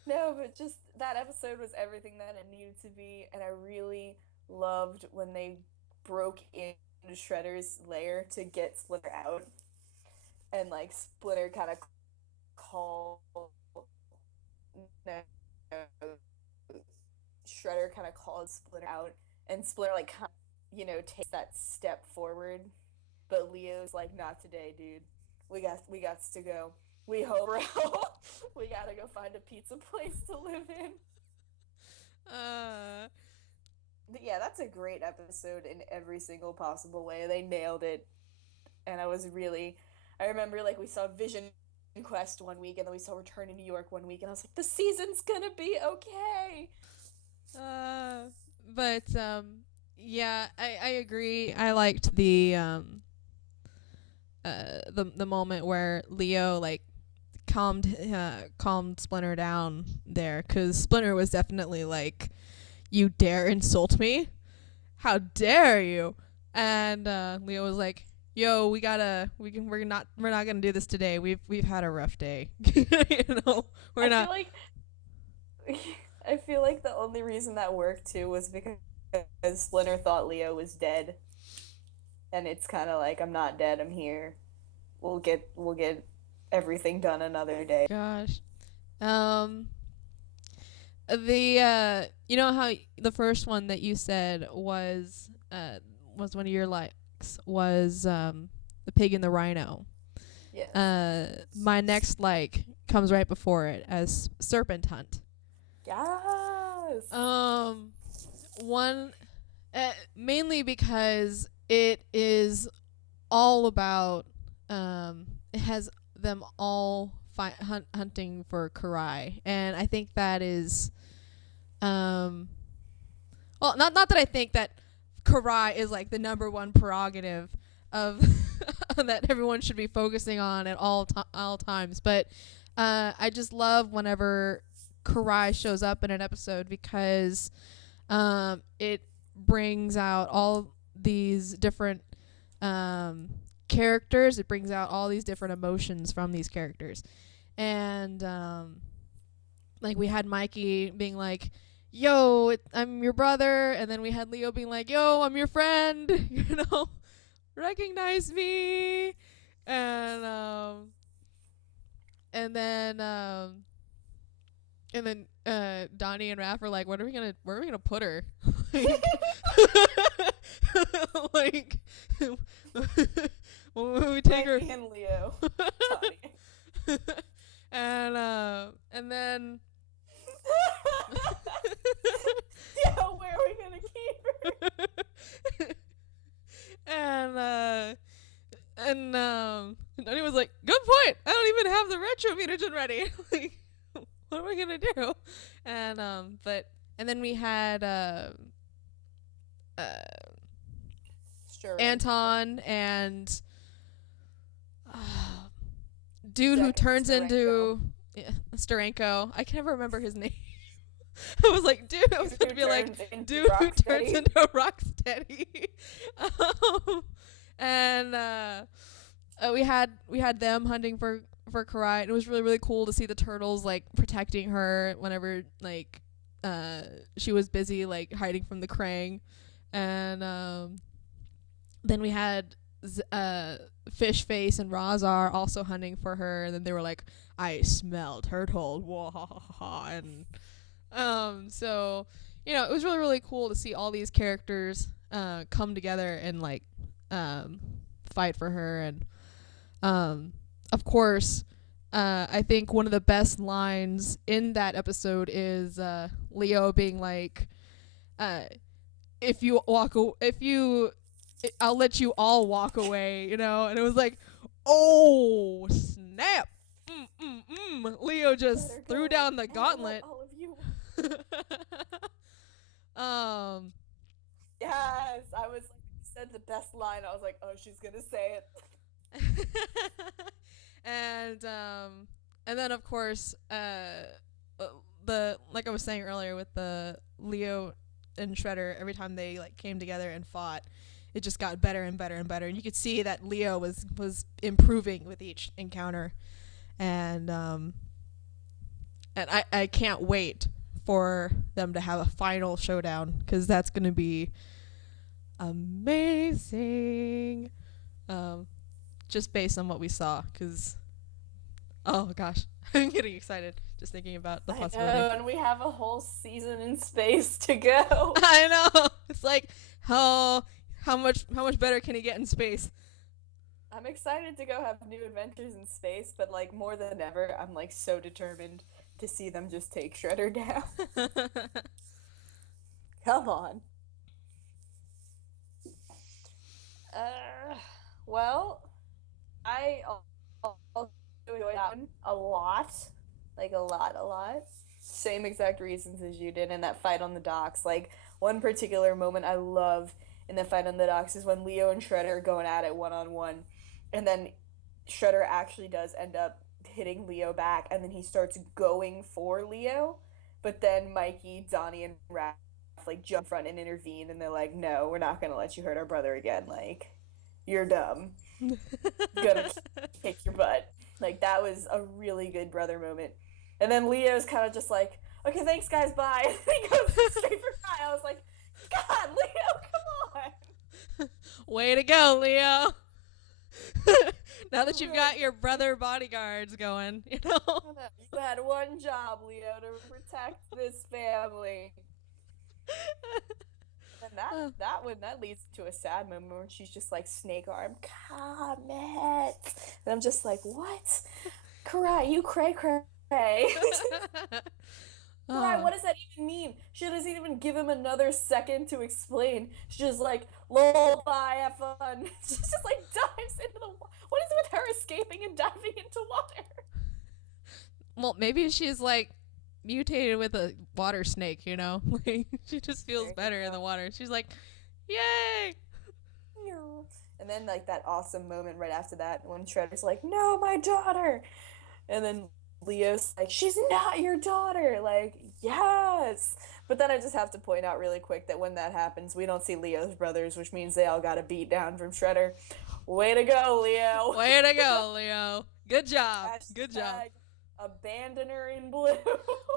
No, but just that episode was everything that it needed to be, and I really loved when they broke into Shredder's lair to get Splinter out, and like Splinter kind of called, Shredder kind of called Splinter out, and Splinter like takes that step forward, but Leo's like, not today, dude. We got to go. We hope we gotta go find a pizza place to live in. But yeah, that's a great episode in every single possible way. They nailed it, and I remember like we saw Vision Quest one week, and then we saw Return to New York one week, and I was like, the season's gonna be okay. But yeah, I agree. I liked the moment where Leo like calmed Splinter down there, because Splinter was definitely like, you dare insult me? How dare you? And Leo was like, yo, we're not gonna do this today. We've had a rough day. I feel like the only reason that worked too was because Splinter thought Leo was dead, and it's kind of like, I'm not dead, I'm here. We'll get everything done another day. Gosh. The you know how the first one that you said was one of your likes was the pig and the rhino. Yes. My next like comes right before it as serpent hunt. Yes. One mainly because it is all about it has them all hunting for Karai, and I think that is well, not that I think that Karai is like the number one prerogative of that everyone should be focusing on at all times, but I just love whenever Karai shows up in an episode, because it brings out all these different characters. It brings out all these different emotions from these characters. And like we had Mikey being like, yo, I'm your brother, and then we had Leo being like, yo, I'm your friend, recognize me. And then Donnie and Raph are like, where are we gonna put her? Like when we take her, Mikey and Leo. and then yeah, where are we gonna keep her? and Donnie was like, good point. I don't even have the retro mutagen ready. Like, what am I gonna do? But and then we had uh Sure. Anton and dude who Jack turns Steranko. into Steranko. I can never remember his name. I was like, dude, I was going to be like, dude who turns into Rocksteady. And we had them hunting for Karai. It was really, really cool to see the turtles like protecting her whenever like she was busy like hiding from the Krang. And then we had Fish Face and Razar also hunting for her, and then they were like, I smell turtle, and so it was really, really cool to see all these characters come together and like fight for her. And of course I think one of the best lines in that episode is Leo being like, I'll let you all walk away, and it was like, oh snap. Leo just threw down the gauntlet. All of you. Yes, I was like, you said the best line. I was like, oh, she's gonna say it. and then of course the like I was saying earlier with the Leo and Shredder, every time they like came together and fought, it just got better and better and better, and you could see that Leo was improving with each encounter. And I can't wait for them to have a final showdown, because that's going to be amazing. Just based on what we saw, because oh gosh, I'm getting excited just thinking about the possibility. I know, and we have a whole season in space to go. I know. It's like, how much better can it get in space? I'm excited to go have new adventures in space, but like more than ever, I'm like so determined to see them just take Shredder down. Come on. Well, I also enjoyed that one a lot. Like a lot. Same exact reasons as you did in that fight on the docks. Like, one particular moment I love in the fight on the docks is when Leo and Shredder are going at it one-on-one. And then Shredder actually does end up hitting Leo back, and then he starts going for Leo. But then Mikey, Donnie, and Raph like jump in front and intervene, and they're like, no, we're not going to let you hurt our brother again. Like, you're dumb. Gonna kick your butt. Like, that was a really good brother moment. And then Leo's kind of just like, okay, thanks guys, bye. And he goes straight for Kai. I was like, God, Leo, come on. Way to go, Leo. Now that you've got your brother bodyguards going, You had one job, Leo, to protect this family. And that leads to a sad moment where she's just like, snake arm, Comet. And I'm just like, what? Cry, you cray. Right, what does that even mean? She doesn't even give him another second to explain. She's just like, lol, bye, have fun. She just like dives into the water. What is it with her escaping and diving into water? Well, maybe she's like mutated with a water snake, Like, she just feels better in the water. She's like, yay! And then like that awesome moment right after that when Shredder's like, no, my daughter! And then Leo's like, she's not your daughter. Like, yes. But then I just have to point out really quick that when that happens, we don't see Leo's brothers, which means they all got a beat down from Shredder. Way to go, Leo. Way to go, Leo. Good job. Good job. Abandon her in blue.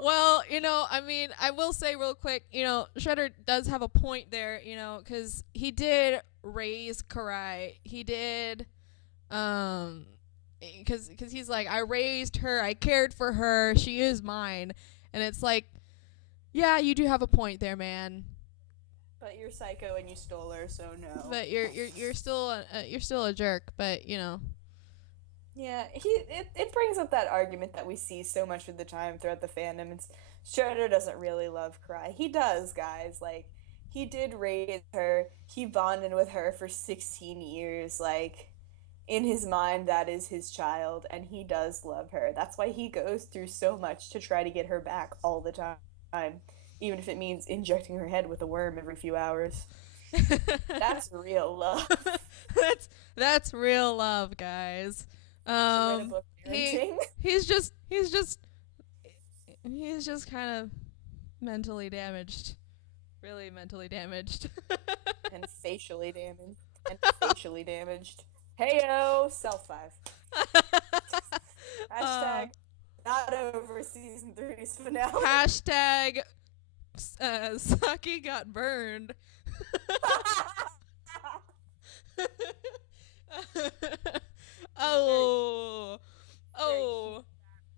Well, I will say real quick, Shredder does have a point there, because he did raise Karai. He did, because he's like, I raised her, I cared for her, she is mine. And it's like, yeah, you do have a point there, man. But you're psycho and you stole her, so no. But you're still a jerk, but Yeah, it brings up that argument that we see so much of the time throughout the fandom. It's Shredder doesn't really love Karai. He does, guys. Like, he did raise her. He bonded with her for 16 years. Like, in his mind that is his child and he does love her. That's why he goes through so much to try to get her back all the time, even if it means injecting her head with a worm every few hours. That's real love. that's real love, guys. To write a book He parenting. he's just kind of mentally damaged, really mentally damaged. And facially damaged. And facially damaged. Heyo, self 5. Hashtag not over season 3's finale. Hashtag Saki got burned. Oh.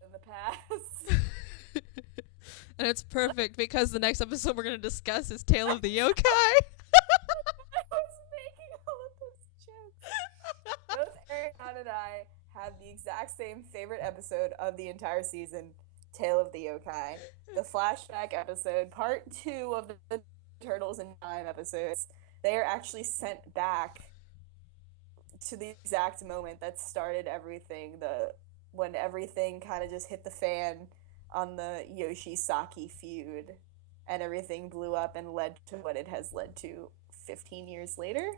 In the past. And it's perfect because the next episode we're going to discuss is Tale of the Yokai. I was making all of those jokes. Both Ariane and I have the exact same favorite episode of the entire season, Tale of the Yokai. The flashback episode, part 2 of the Turtles in Time episodes. They are actually sent back to the exact moment that started everything, when everything kind of just hit the fan on the Yoshi-Saki feud, and everything blew up and led to what it has led to 15 years later.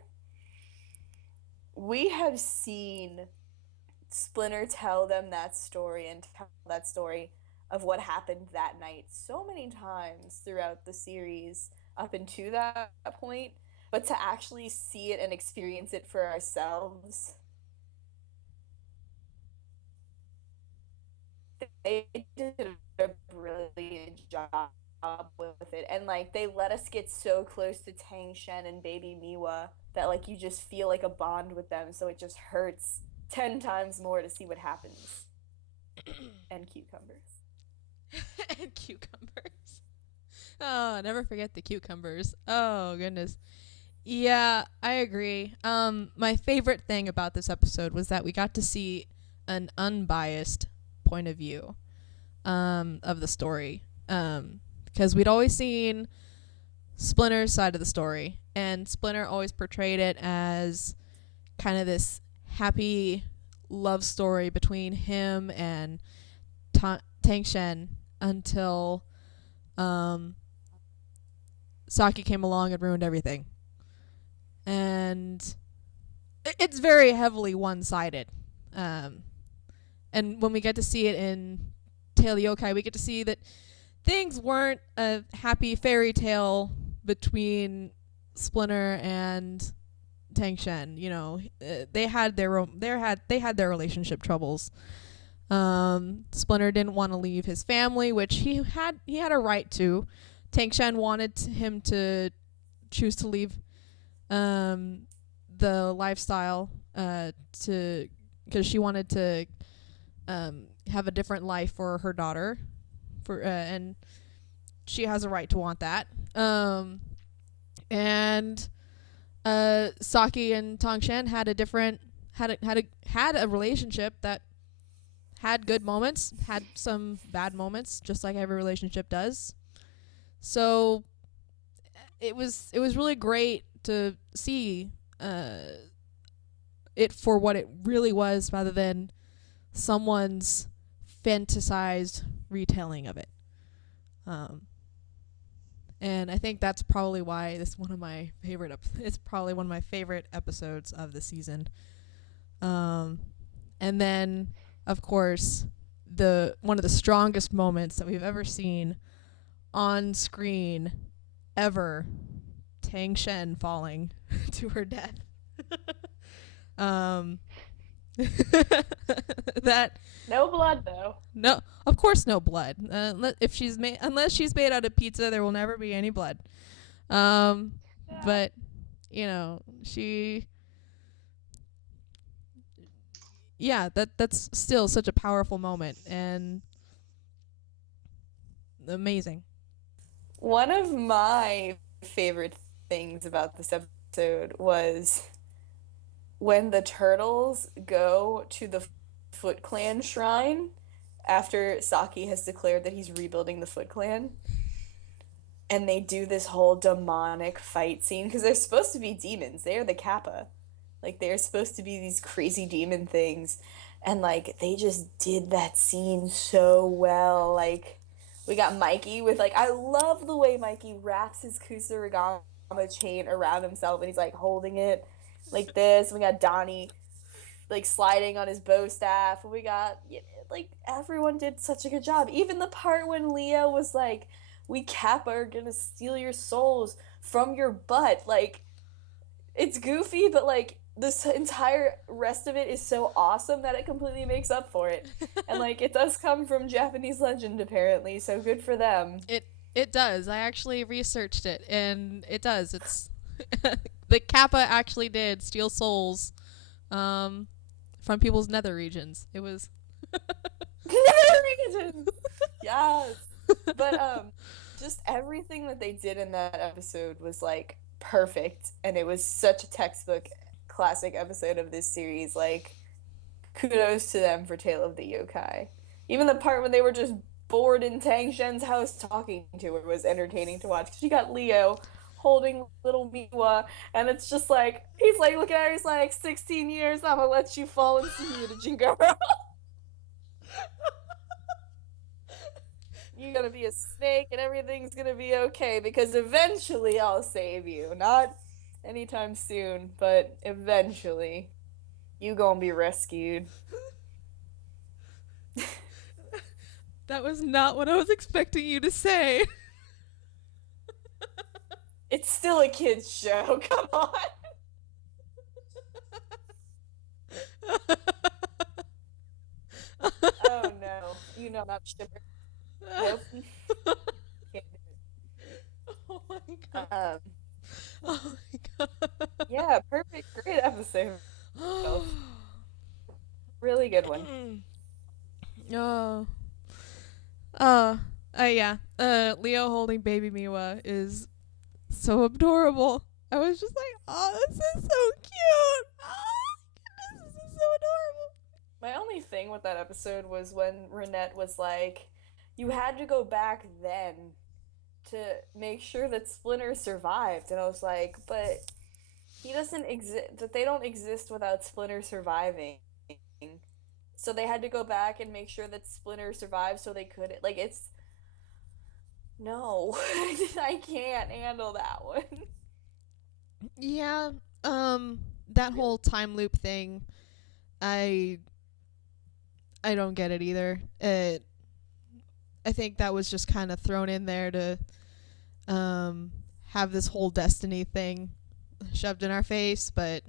We have seen Splinter tell them that story and tell that story of what happened that night so many times throughout the series up until that point, but to actually see it and experience it for ourselves, they did a brilliant job with it. And like they let us get so close to Tang Shen and baby Miwa that like you just feel like a bond with them, so it just hurts 10 times more to see what happens. And cucumbers. And cucumbers. Oh, never forget the cucumbers. Oh, goodness. Yeah, I agree. My favorite thing about this episode was that we got to see an unbiased point of view of the story. Because we'd always seen Splinter's side of the story, and Splinter always portrayed it as kind of this happy love story between him and Tang Shen until Saki came along and ruined everything. And it's very heavily one-sided. And when we get to see it in Tale of the Yokai, we get to see that things weren't a happy fairy tale between Splinter and Tang Shen. You know, they had their relationship troubles. Splinter didn't want to leave his family, which he had a right to. Tang Shen wanted him to choose to leave the lifestyle because she wanted to have a different life for her daughter, and she has a right to want that. And Saki and Tang Shen had a relationship that had good moments, had some bad moments, just like every relationship does. So it was really great to see it for what it really was, rather than someone's fantasized retelling of it. And I think that's probably why it's one of my favorite. It's probably one of my favorite episodes of the season. And then, of course, one of the strongest moments that we've ever seen on screen ever, Tang Shen falling to her death. That no blood though. No, of course no blood. Unless she's made out of pizza, there will never be any blood. But you know, that's still such a powerful moment and amazing. One of my favorite things about this episode was when the turtles go to the Foot Clan shrine after Saki has declared that he's rebuilding the Foot Clan, and they do this whole demonic fight scene because they're supposed to be demons. They are the Kappa, Like they're supposed to be these crazy demon things, and like they just did that scene so well. Like we got Mikey with like I love the way Mikey wraps his kusarigama chain around himself and he's like holding it like this. We got Donnie like sliding on his bow staff. We got like everyone did such a good job. Even the part when Leo was like, "We Kappa are gonna steal your souls from your butt." Like it's goofy, but like this entire rest of it is so awesome that it completely makes up for it. And like it does come from Japanese legend apparently, so good for them. It does. I actually researched it, and it does. It's the Kappa actually did steal souls, from people's nether regions. It was. Yes. But just everything that they did in that episode was like perfect, and it was such a textbook classic episode of this series. Like kudos to them for Tale of the Yokai. Even the part when they were just bored in Tang Shen's house talking to her was entertaining to watch. 'Cause you got Leo holding little Miwa, and it's just like he's like looking at her, he's like 16 years, I'm gonna let you fall into mutagen, girl. You're gonna be a snake and everything's gonna be okay because eventually I'll save you. Not anytime soon, but eventually you gonna be rescued. That was not what I was expecting you to say. It's still a kid's show, come on. Oh no, you know I'm not shipping. Nope. Can't do Oh my god. it. Oh my god. Yeah, perfect, great episode. Really good one. Oh. Yeah. Leo holding baby Miwa is so adorable. I was just like, oh, this is so cute. Oh, my goodness, this is so adorable. My only thing with that episode was when Renette was like, you had to go back then to make sure that Splinter survived. And I was like, but he doesn't exist, that they don't exist without Splinter surviving. So they had to go back and make sure that Splinter survived so they could, like, it's, no, I can't handle that one. Yeah. That whole time loop thing, I don't get it either. I think that was just kind of thrown in there to have this whole destiny thing shoved in our face, but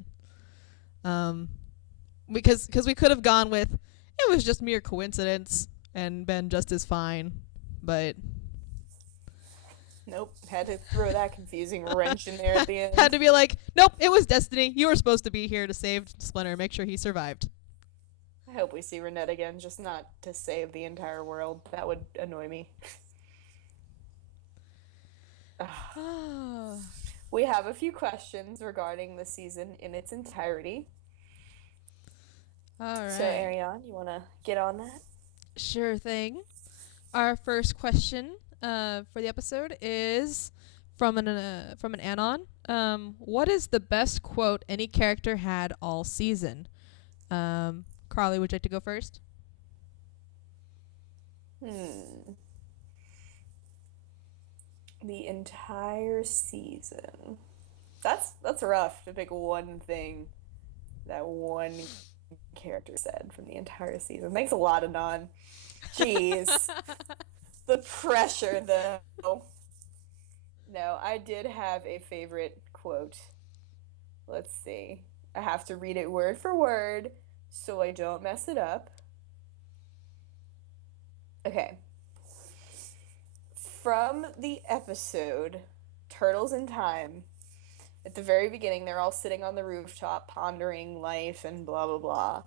because we could have gone with it was just mere coincidence and been just as fine, but Nope, had to throw that confusing wrench in there at the end. had to be like, nope, it was destiny. You were supposed to be here to save Splinter, make sure he survived. I hope we see Renette again, just not to save the entire world. That would annoy me. We have a few questions regarding the season in its entirety. All right. So, Ariane, you want to get on that? Sure thing. Our first question for the episode is from an anon. What is the best quote any character had all season? Karley, would you like to go first? The entire season. That's rough to pick one thing that one character said from the entire season. Thanks a lot, Anon. Jeez. The pressure, though. No, I did have a favorite quote. Let's see. I have to read it word for word so I don't mess it up. Okay. From the episode Turtles in Time, at the very beginning, they're all sitting on the rooftop pondering life and blah, blah, blah.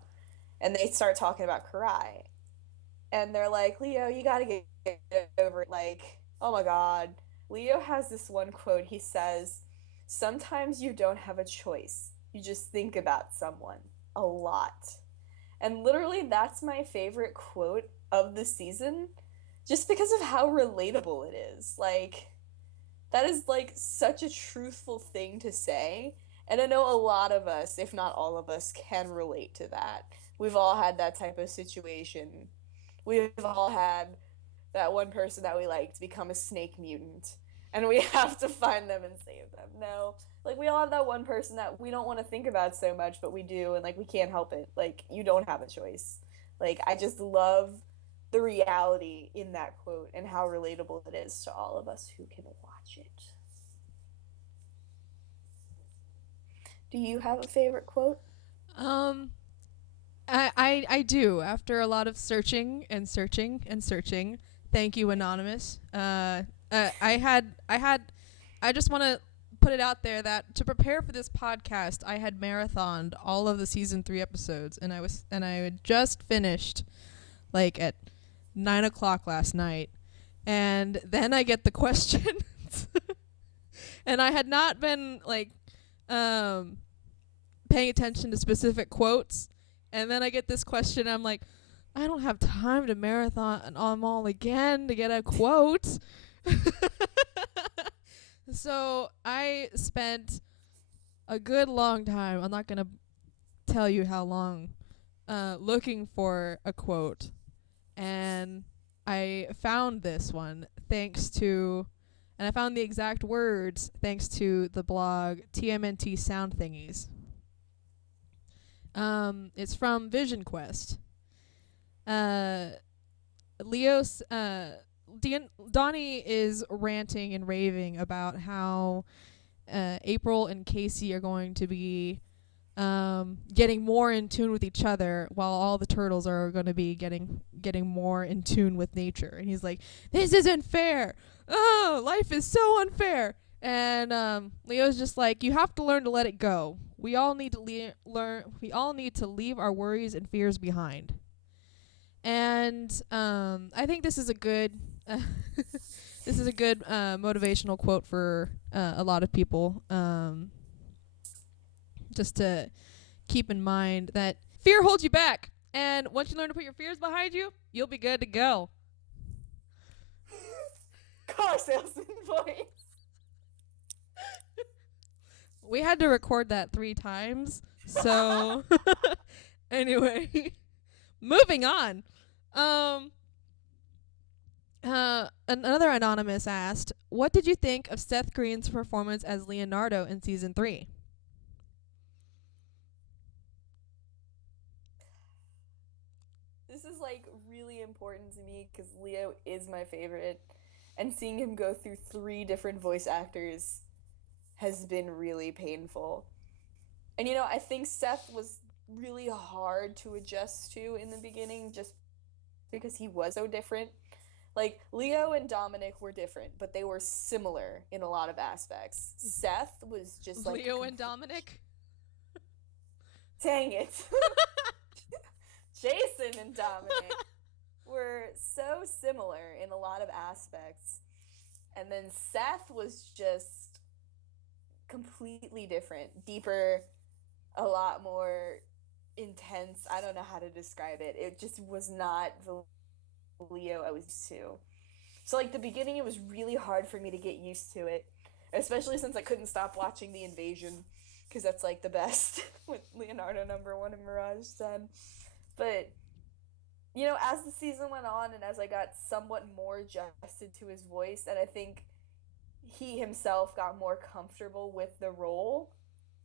And they start talking about Karai. And they're like, Leo, you gotta get over it. Like, oh my god. Leo has this one quote. He says, sometimes you don't have a choice. You just think about someone a lot. And literally, that's my favorite quote of the season, just because of how relatable it is. Like, that is, like, such a truthful thing to say. And I know a lot of us, if not all of us, can relate to that. We've all had that type of situation. We've all had that one person that we liked become a snake mutant. And we have to find them and save them. No. Like, we all have that one person that we don't want to think about so much, but we do, and, like, we can't help it. Like, you don't have a choice. Like, I just love the reality in that quote and how relatable it is to all of us who can watch it. Do you have a favorite quote? I do. After a lot of searching and searching and searching. Thank you, Anonymous. I just want to put it out there that to prepare for this podcast, I had marathoned all of the season 3 episodes, and I had just finished like at 9:00 last night, and then I get the questions, and I had not been like paying attention to specific quotes, and then I get this question. I'm like, I don't have time to marathon them all again to get a quote. So I spent a good long time, I'm not going to tell you how long, looking for a quote. And I found this one and I found the exact words thanks to the blog TMNT Sound Thingies. It's from Vision Quest. Donnie is ranting and raving about how April and Casey are going to be getting more in tune with each other, while all the turtles are going to be getting more in tune with nature. And he's like, "This isn't fair. Oh, life is so unfair." And Leo's just like, "You have to learn to let it go. We all need to learn. We all need to leave our worries and fears behind." And I think this is a good motivational quote for a lot of people. Just to keep in mind that fear holds you back, and once you learn to put your fears behind you, you'll be good to go. Car salesman voice. We had to record that 3 times, so anyway, moving on. Another Anonymous asked, what did you think of Seth Green's performance as Leonardo in season 3? This is like really important to me because Leo is my favorite, and seeing him go through 3 different voice actors has been really painful. And you know, I think Seth was really hard to adjust to in the beginning just because he was so different. Like, Leo and Dominic were different, but they were similar in a lot of aspects. Seth was just like... Leo and Dominic? Dang it. Jason and Dominic were so similar in a lot of aspects. And then Seth was just completely different, deeper, a lot more intense. I don't know how to describe it. It just was not the Leo I was used to. So, like, the beginning, it was really hard for me to get used to it, especially since I couldn't stop watching The Invasion, because that's, like, the best with Leonardo #1 and Mirage Sun. But, you know, as the season went on and as I got somewhat more adjusted to his voice, and I think he himself got more comfortable with the role,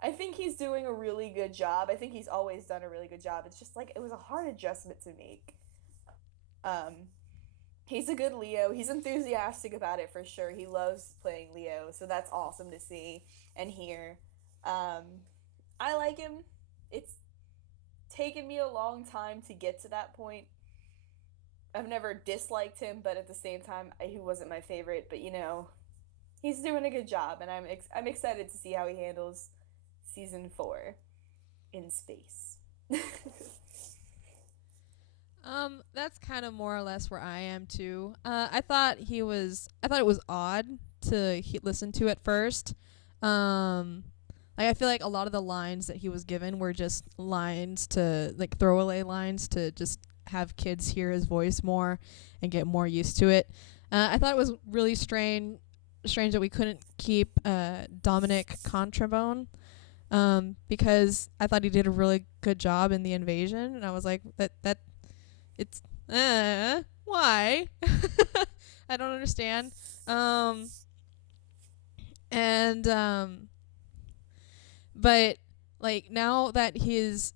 I think he's doing a really good job. I think he's always done a really good job. It's just, like, it was a hard adjustment to make. He's a good Leo. He's enthusiastic about it for sure. He loves playing Leo, so that's awesome to see and hear. I like him. It's taken me a long time to get to that point. I've never disliked him, but at the same time, he wasn't my favorite. But, you know, he's doing a good job, and I'm excited to see how he handles season 4 in space. That's kind of more or less where I am too. I thought it was odd to listen to at first. Like, I feel like a lot of the lines that he was given were just lines to, like, throwaway lines to just have kids hear his voice more and get more used to it. I thought it was really strange that we couldn't keep Dominic Contrabone. because I thought he did a really good job in the invasion, and I was like, it's why? I don't understand. But like now that his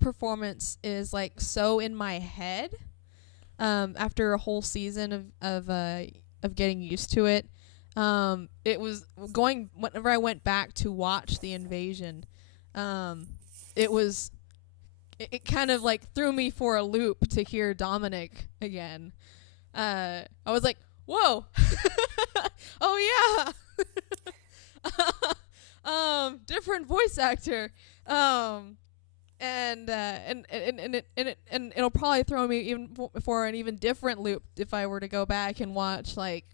performance is like so in my head, after a whole season of getting used to it, it was going whenever I went back to watch the invasion, it kind of like threw me for a loop to hear Dominic again. I was like, whoa. Oh yeah. Different voice actor. And it'll probably throw me even for an even different loop if I were to go back and watch like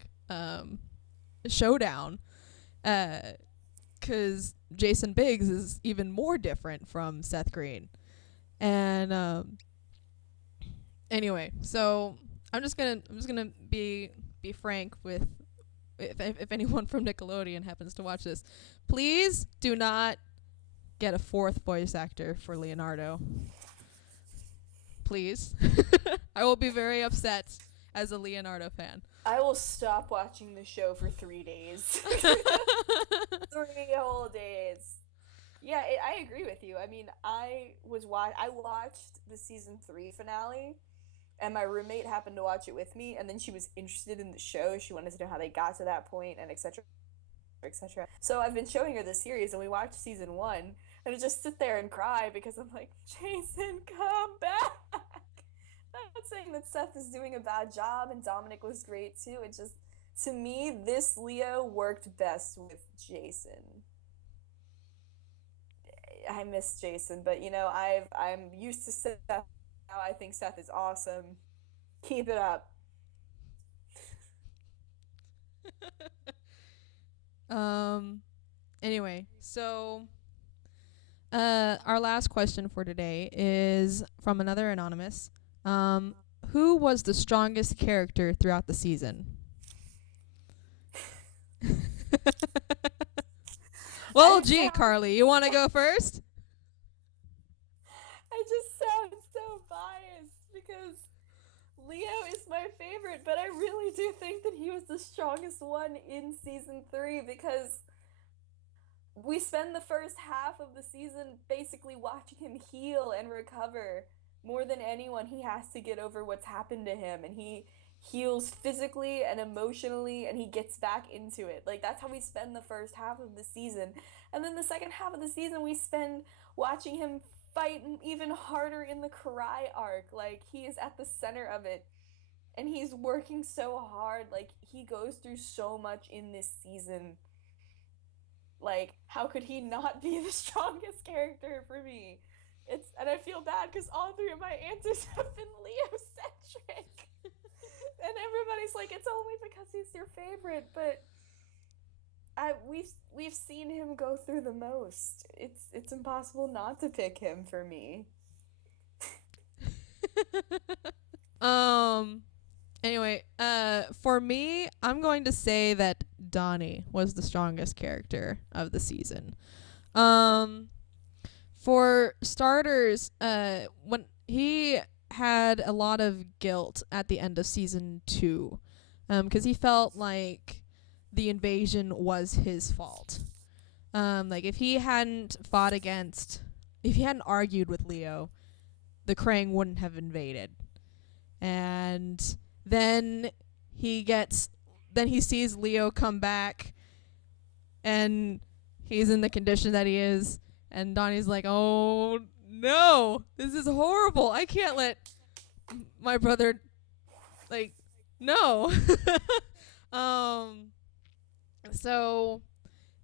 Showdown, 'cause Jason Biggs is even more different from Seth Green. And anyway, so I'm just gonna be frank with if anyone from Nickelodeon happens to watch this, please do not get a fourth voice actor for Leonardo. Please. I will be very upset as a Leonardo fan. I will stop watching the show for 3 days. 3 whole days. Yeah, I agree with you. I mean, I watched the season 3 finale, and my roommate happened to watch it with me, and then she was interested in the show. She wanted to know how they got to that point, and etc. etc. So I've been showing her the series, and we watched season 1, and I just sit there and cry because I'm like, Jason, come back. I'm not saying that Seth is doing a bad job, and Dominic was great too. It just, to me, this Leo worked best with Jason. I miss Jason, but I'm used to Seth now. I think Seth is awesome. Keep it up. Anyway, so our last question for today is from another anonymous. Who was the strongest character throughout the season? Well, gee, Karley, you want to go first? I just sound so biased because Leo is my favorite, but I really do think that he was the strongest one in season 3 because we spend the first half of the season basically watching him heal and recover. More than anyone, he has to get over what's happened to him, and he heals physically and emotionally, and he gets back into it. Like, that's how we spend the first half of the season. And then the second half of the season, we spend watching him fight even harder in the Karai arc. Like, he is at the center of it, and he's working so hard. Like, he goes through so much in this season. Like, how could he not be the strongest character for me? And I feel bad because all 3 of my answers have been Leo-centric. And everybody's like, it's only because he's your favorite, but we've seen him go through the most. It's impossible not to pick him for me. Anyway, for me, I'm going to say that Donnie was the strongest character of the season. For starters, when he had a lot of guilt at the end of season 2, because he felt like the invasion was his fault. Like if he hadn't argued with Leo, the Krang wouldn't have invaded. And then he sees Leo come back, and he's in the condition that he is. And Donnie's like, oh no, this is horrible. I can't let my brother, like, no. So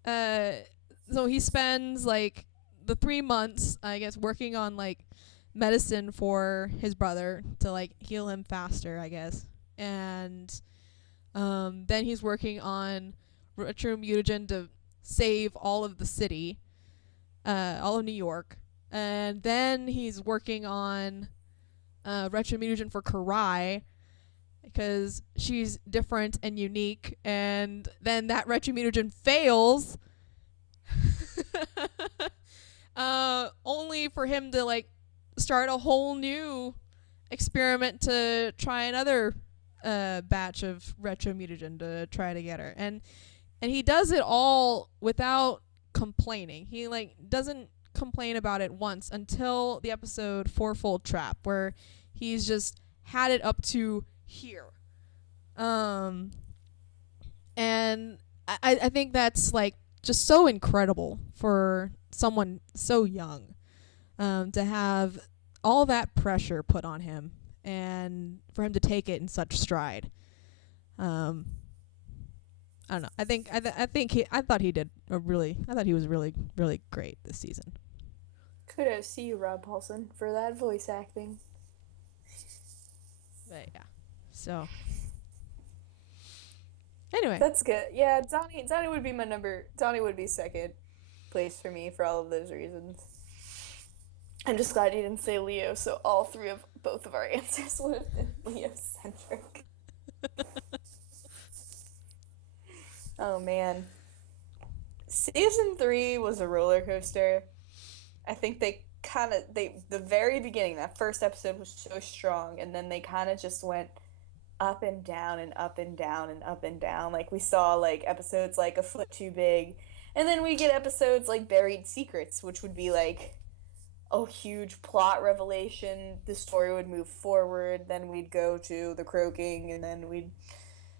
he spends like the 3 months, I guess, working on like medicine for his brother to like heal him faster, I guess. And then he's working on retromutagen to save all of the city. All of New York. And then he's working on retromutagen for Karai because she's different and unique. And then that retromutagen fails. only for him to like start a whole new experiment to try another batch of retro mutagen to try to get her. And he does it all without complaining. He like doesn't complain about it once until the episode Fourfold Trap, where he's just had it up to here. And I think that's like just so incredible for someone so young, to have all that pressure put on him and for him to take it in such stride. I don't know. I thought he was really, really great this season. Kudos to you, Rob Paulson, for that voice acting. But yeah. So anyway. That's good. Yeah, Donnie would be Donnie would be second place for me for all of those reasons. I'm just glad you didn't say Leo, so all three of both of our answers would have been Leo-centric. Oh, man. Season 3 was a roller coaster. I think the very beginning, that first episode was so strong, and then they kind of just went up and down and up and down and up and down. Like, we saw, like, episodes like A Foot Too Big, and then we get episodes like Buried Secrets, which would be, like, a huge plot revelation. The story would move forward, then we'd go to the croaking, and then we'd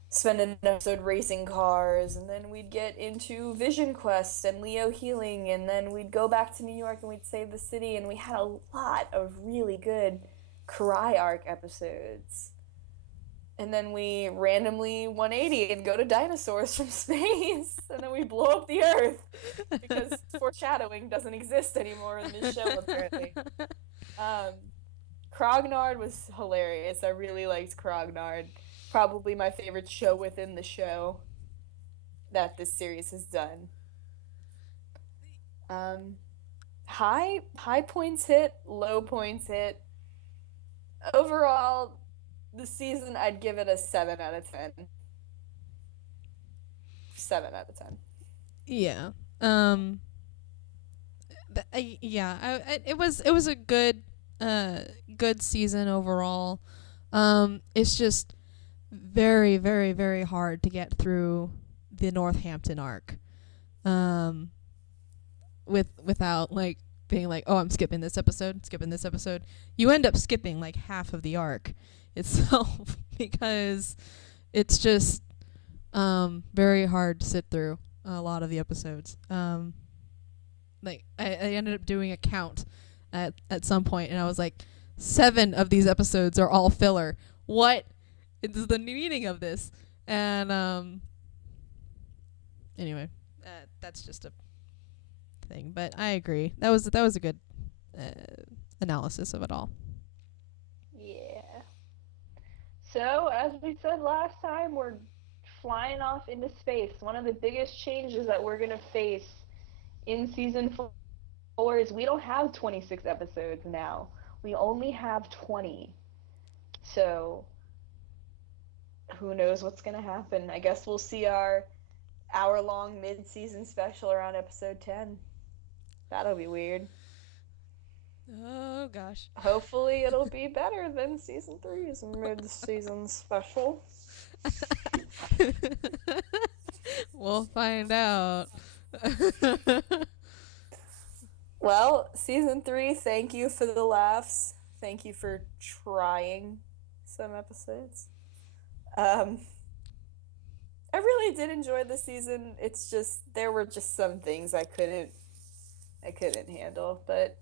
spend an episode racing cars, and then we'd get into Vision Quest and Leo healing, and then we'd go back to New York and we'd save the city, and we had a lot of really good Cry arc episodes. And then we randomly 180 and go to dinosaurs from space, and then we blow up the Earth, because foreshadowing doesn't exist anymore in this show, apparently. Krognard was hilarious. I really liked Krognard. Probably my favorite show within the show that this series has done. High points hit, low points hit. Overall, the season, I'd give it a 7 out of 10. 7 out of 10. Yeah. It was a good season overall. It's just very, very, very hard to get through the Northampton arc. Without like being like, oh, I'm skipping this episode. You end up skipping like half of the arc itself because it's just very hard to sit through a lot of the episodes. Like I ended up doing a count at some point, and I was like, 7 of these episodes are all filler. What is the meaning of this? And anyway, that's just a thing. But I agree. That was a good analysis of it all. Yeah. So, as we said last time, we're flying off into space. One of the biggest changes that we're going to face in season 4 is we don't have 26 episodes now. We only have 20. So, who knows what's going to happen? I guess we'll see our hour-long mid-season special around episode 10. That'll be weird. Oh, gosh. Hopefully it'll be better than season 3's mid-season special. We'll find out. Well, season 3, thank you for the laughs. Thank you for trying some episodes. I really did enjoy the season. It's just, there were just some things I couldn't handle, but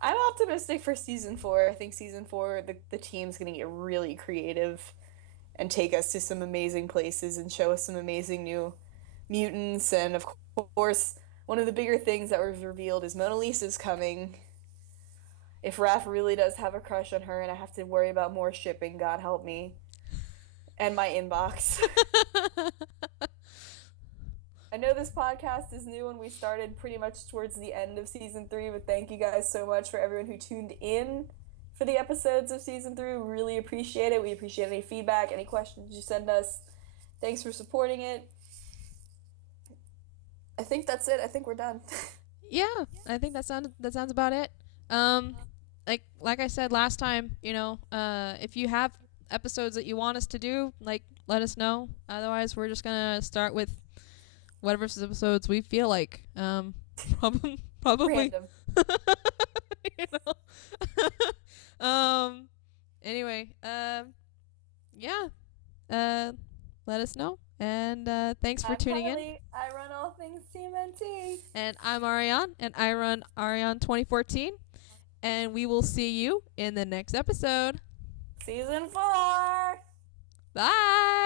I'm optimistic for season 4. I think season 4, the team's going to get really creative and take us to some amazing places and show us some amazing new mutants. And of course, one of the bigger things that was revealed is Mona Lisa's coming. If Raph really does have a crush on her and I have to worry about more shipping, God help me. And my inbox. I know this podcast is new and we started pretty much towards the end of season 3, but thank you guys so much for everyone who tuned in for the episodes of season 3. We really appreciate it. We appreciate any feedback, any questions you send us. Thanks for supporting it. I think that's it. I think we're done. Yeah, I think that sounds about it. Like I said last time, if you have episodes that you want us to do, like let us know. Otherwise, we're just gonna start with whatever episodes we feel like. Probably. Random. you know. Anyway. Yeah. Let us know. And thanks for tuning in. I run all things TMNT. And I'm Ariane, and I run Ariane 2014. And we will see you in the next episode. Season 4. Bye.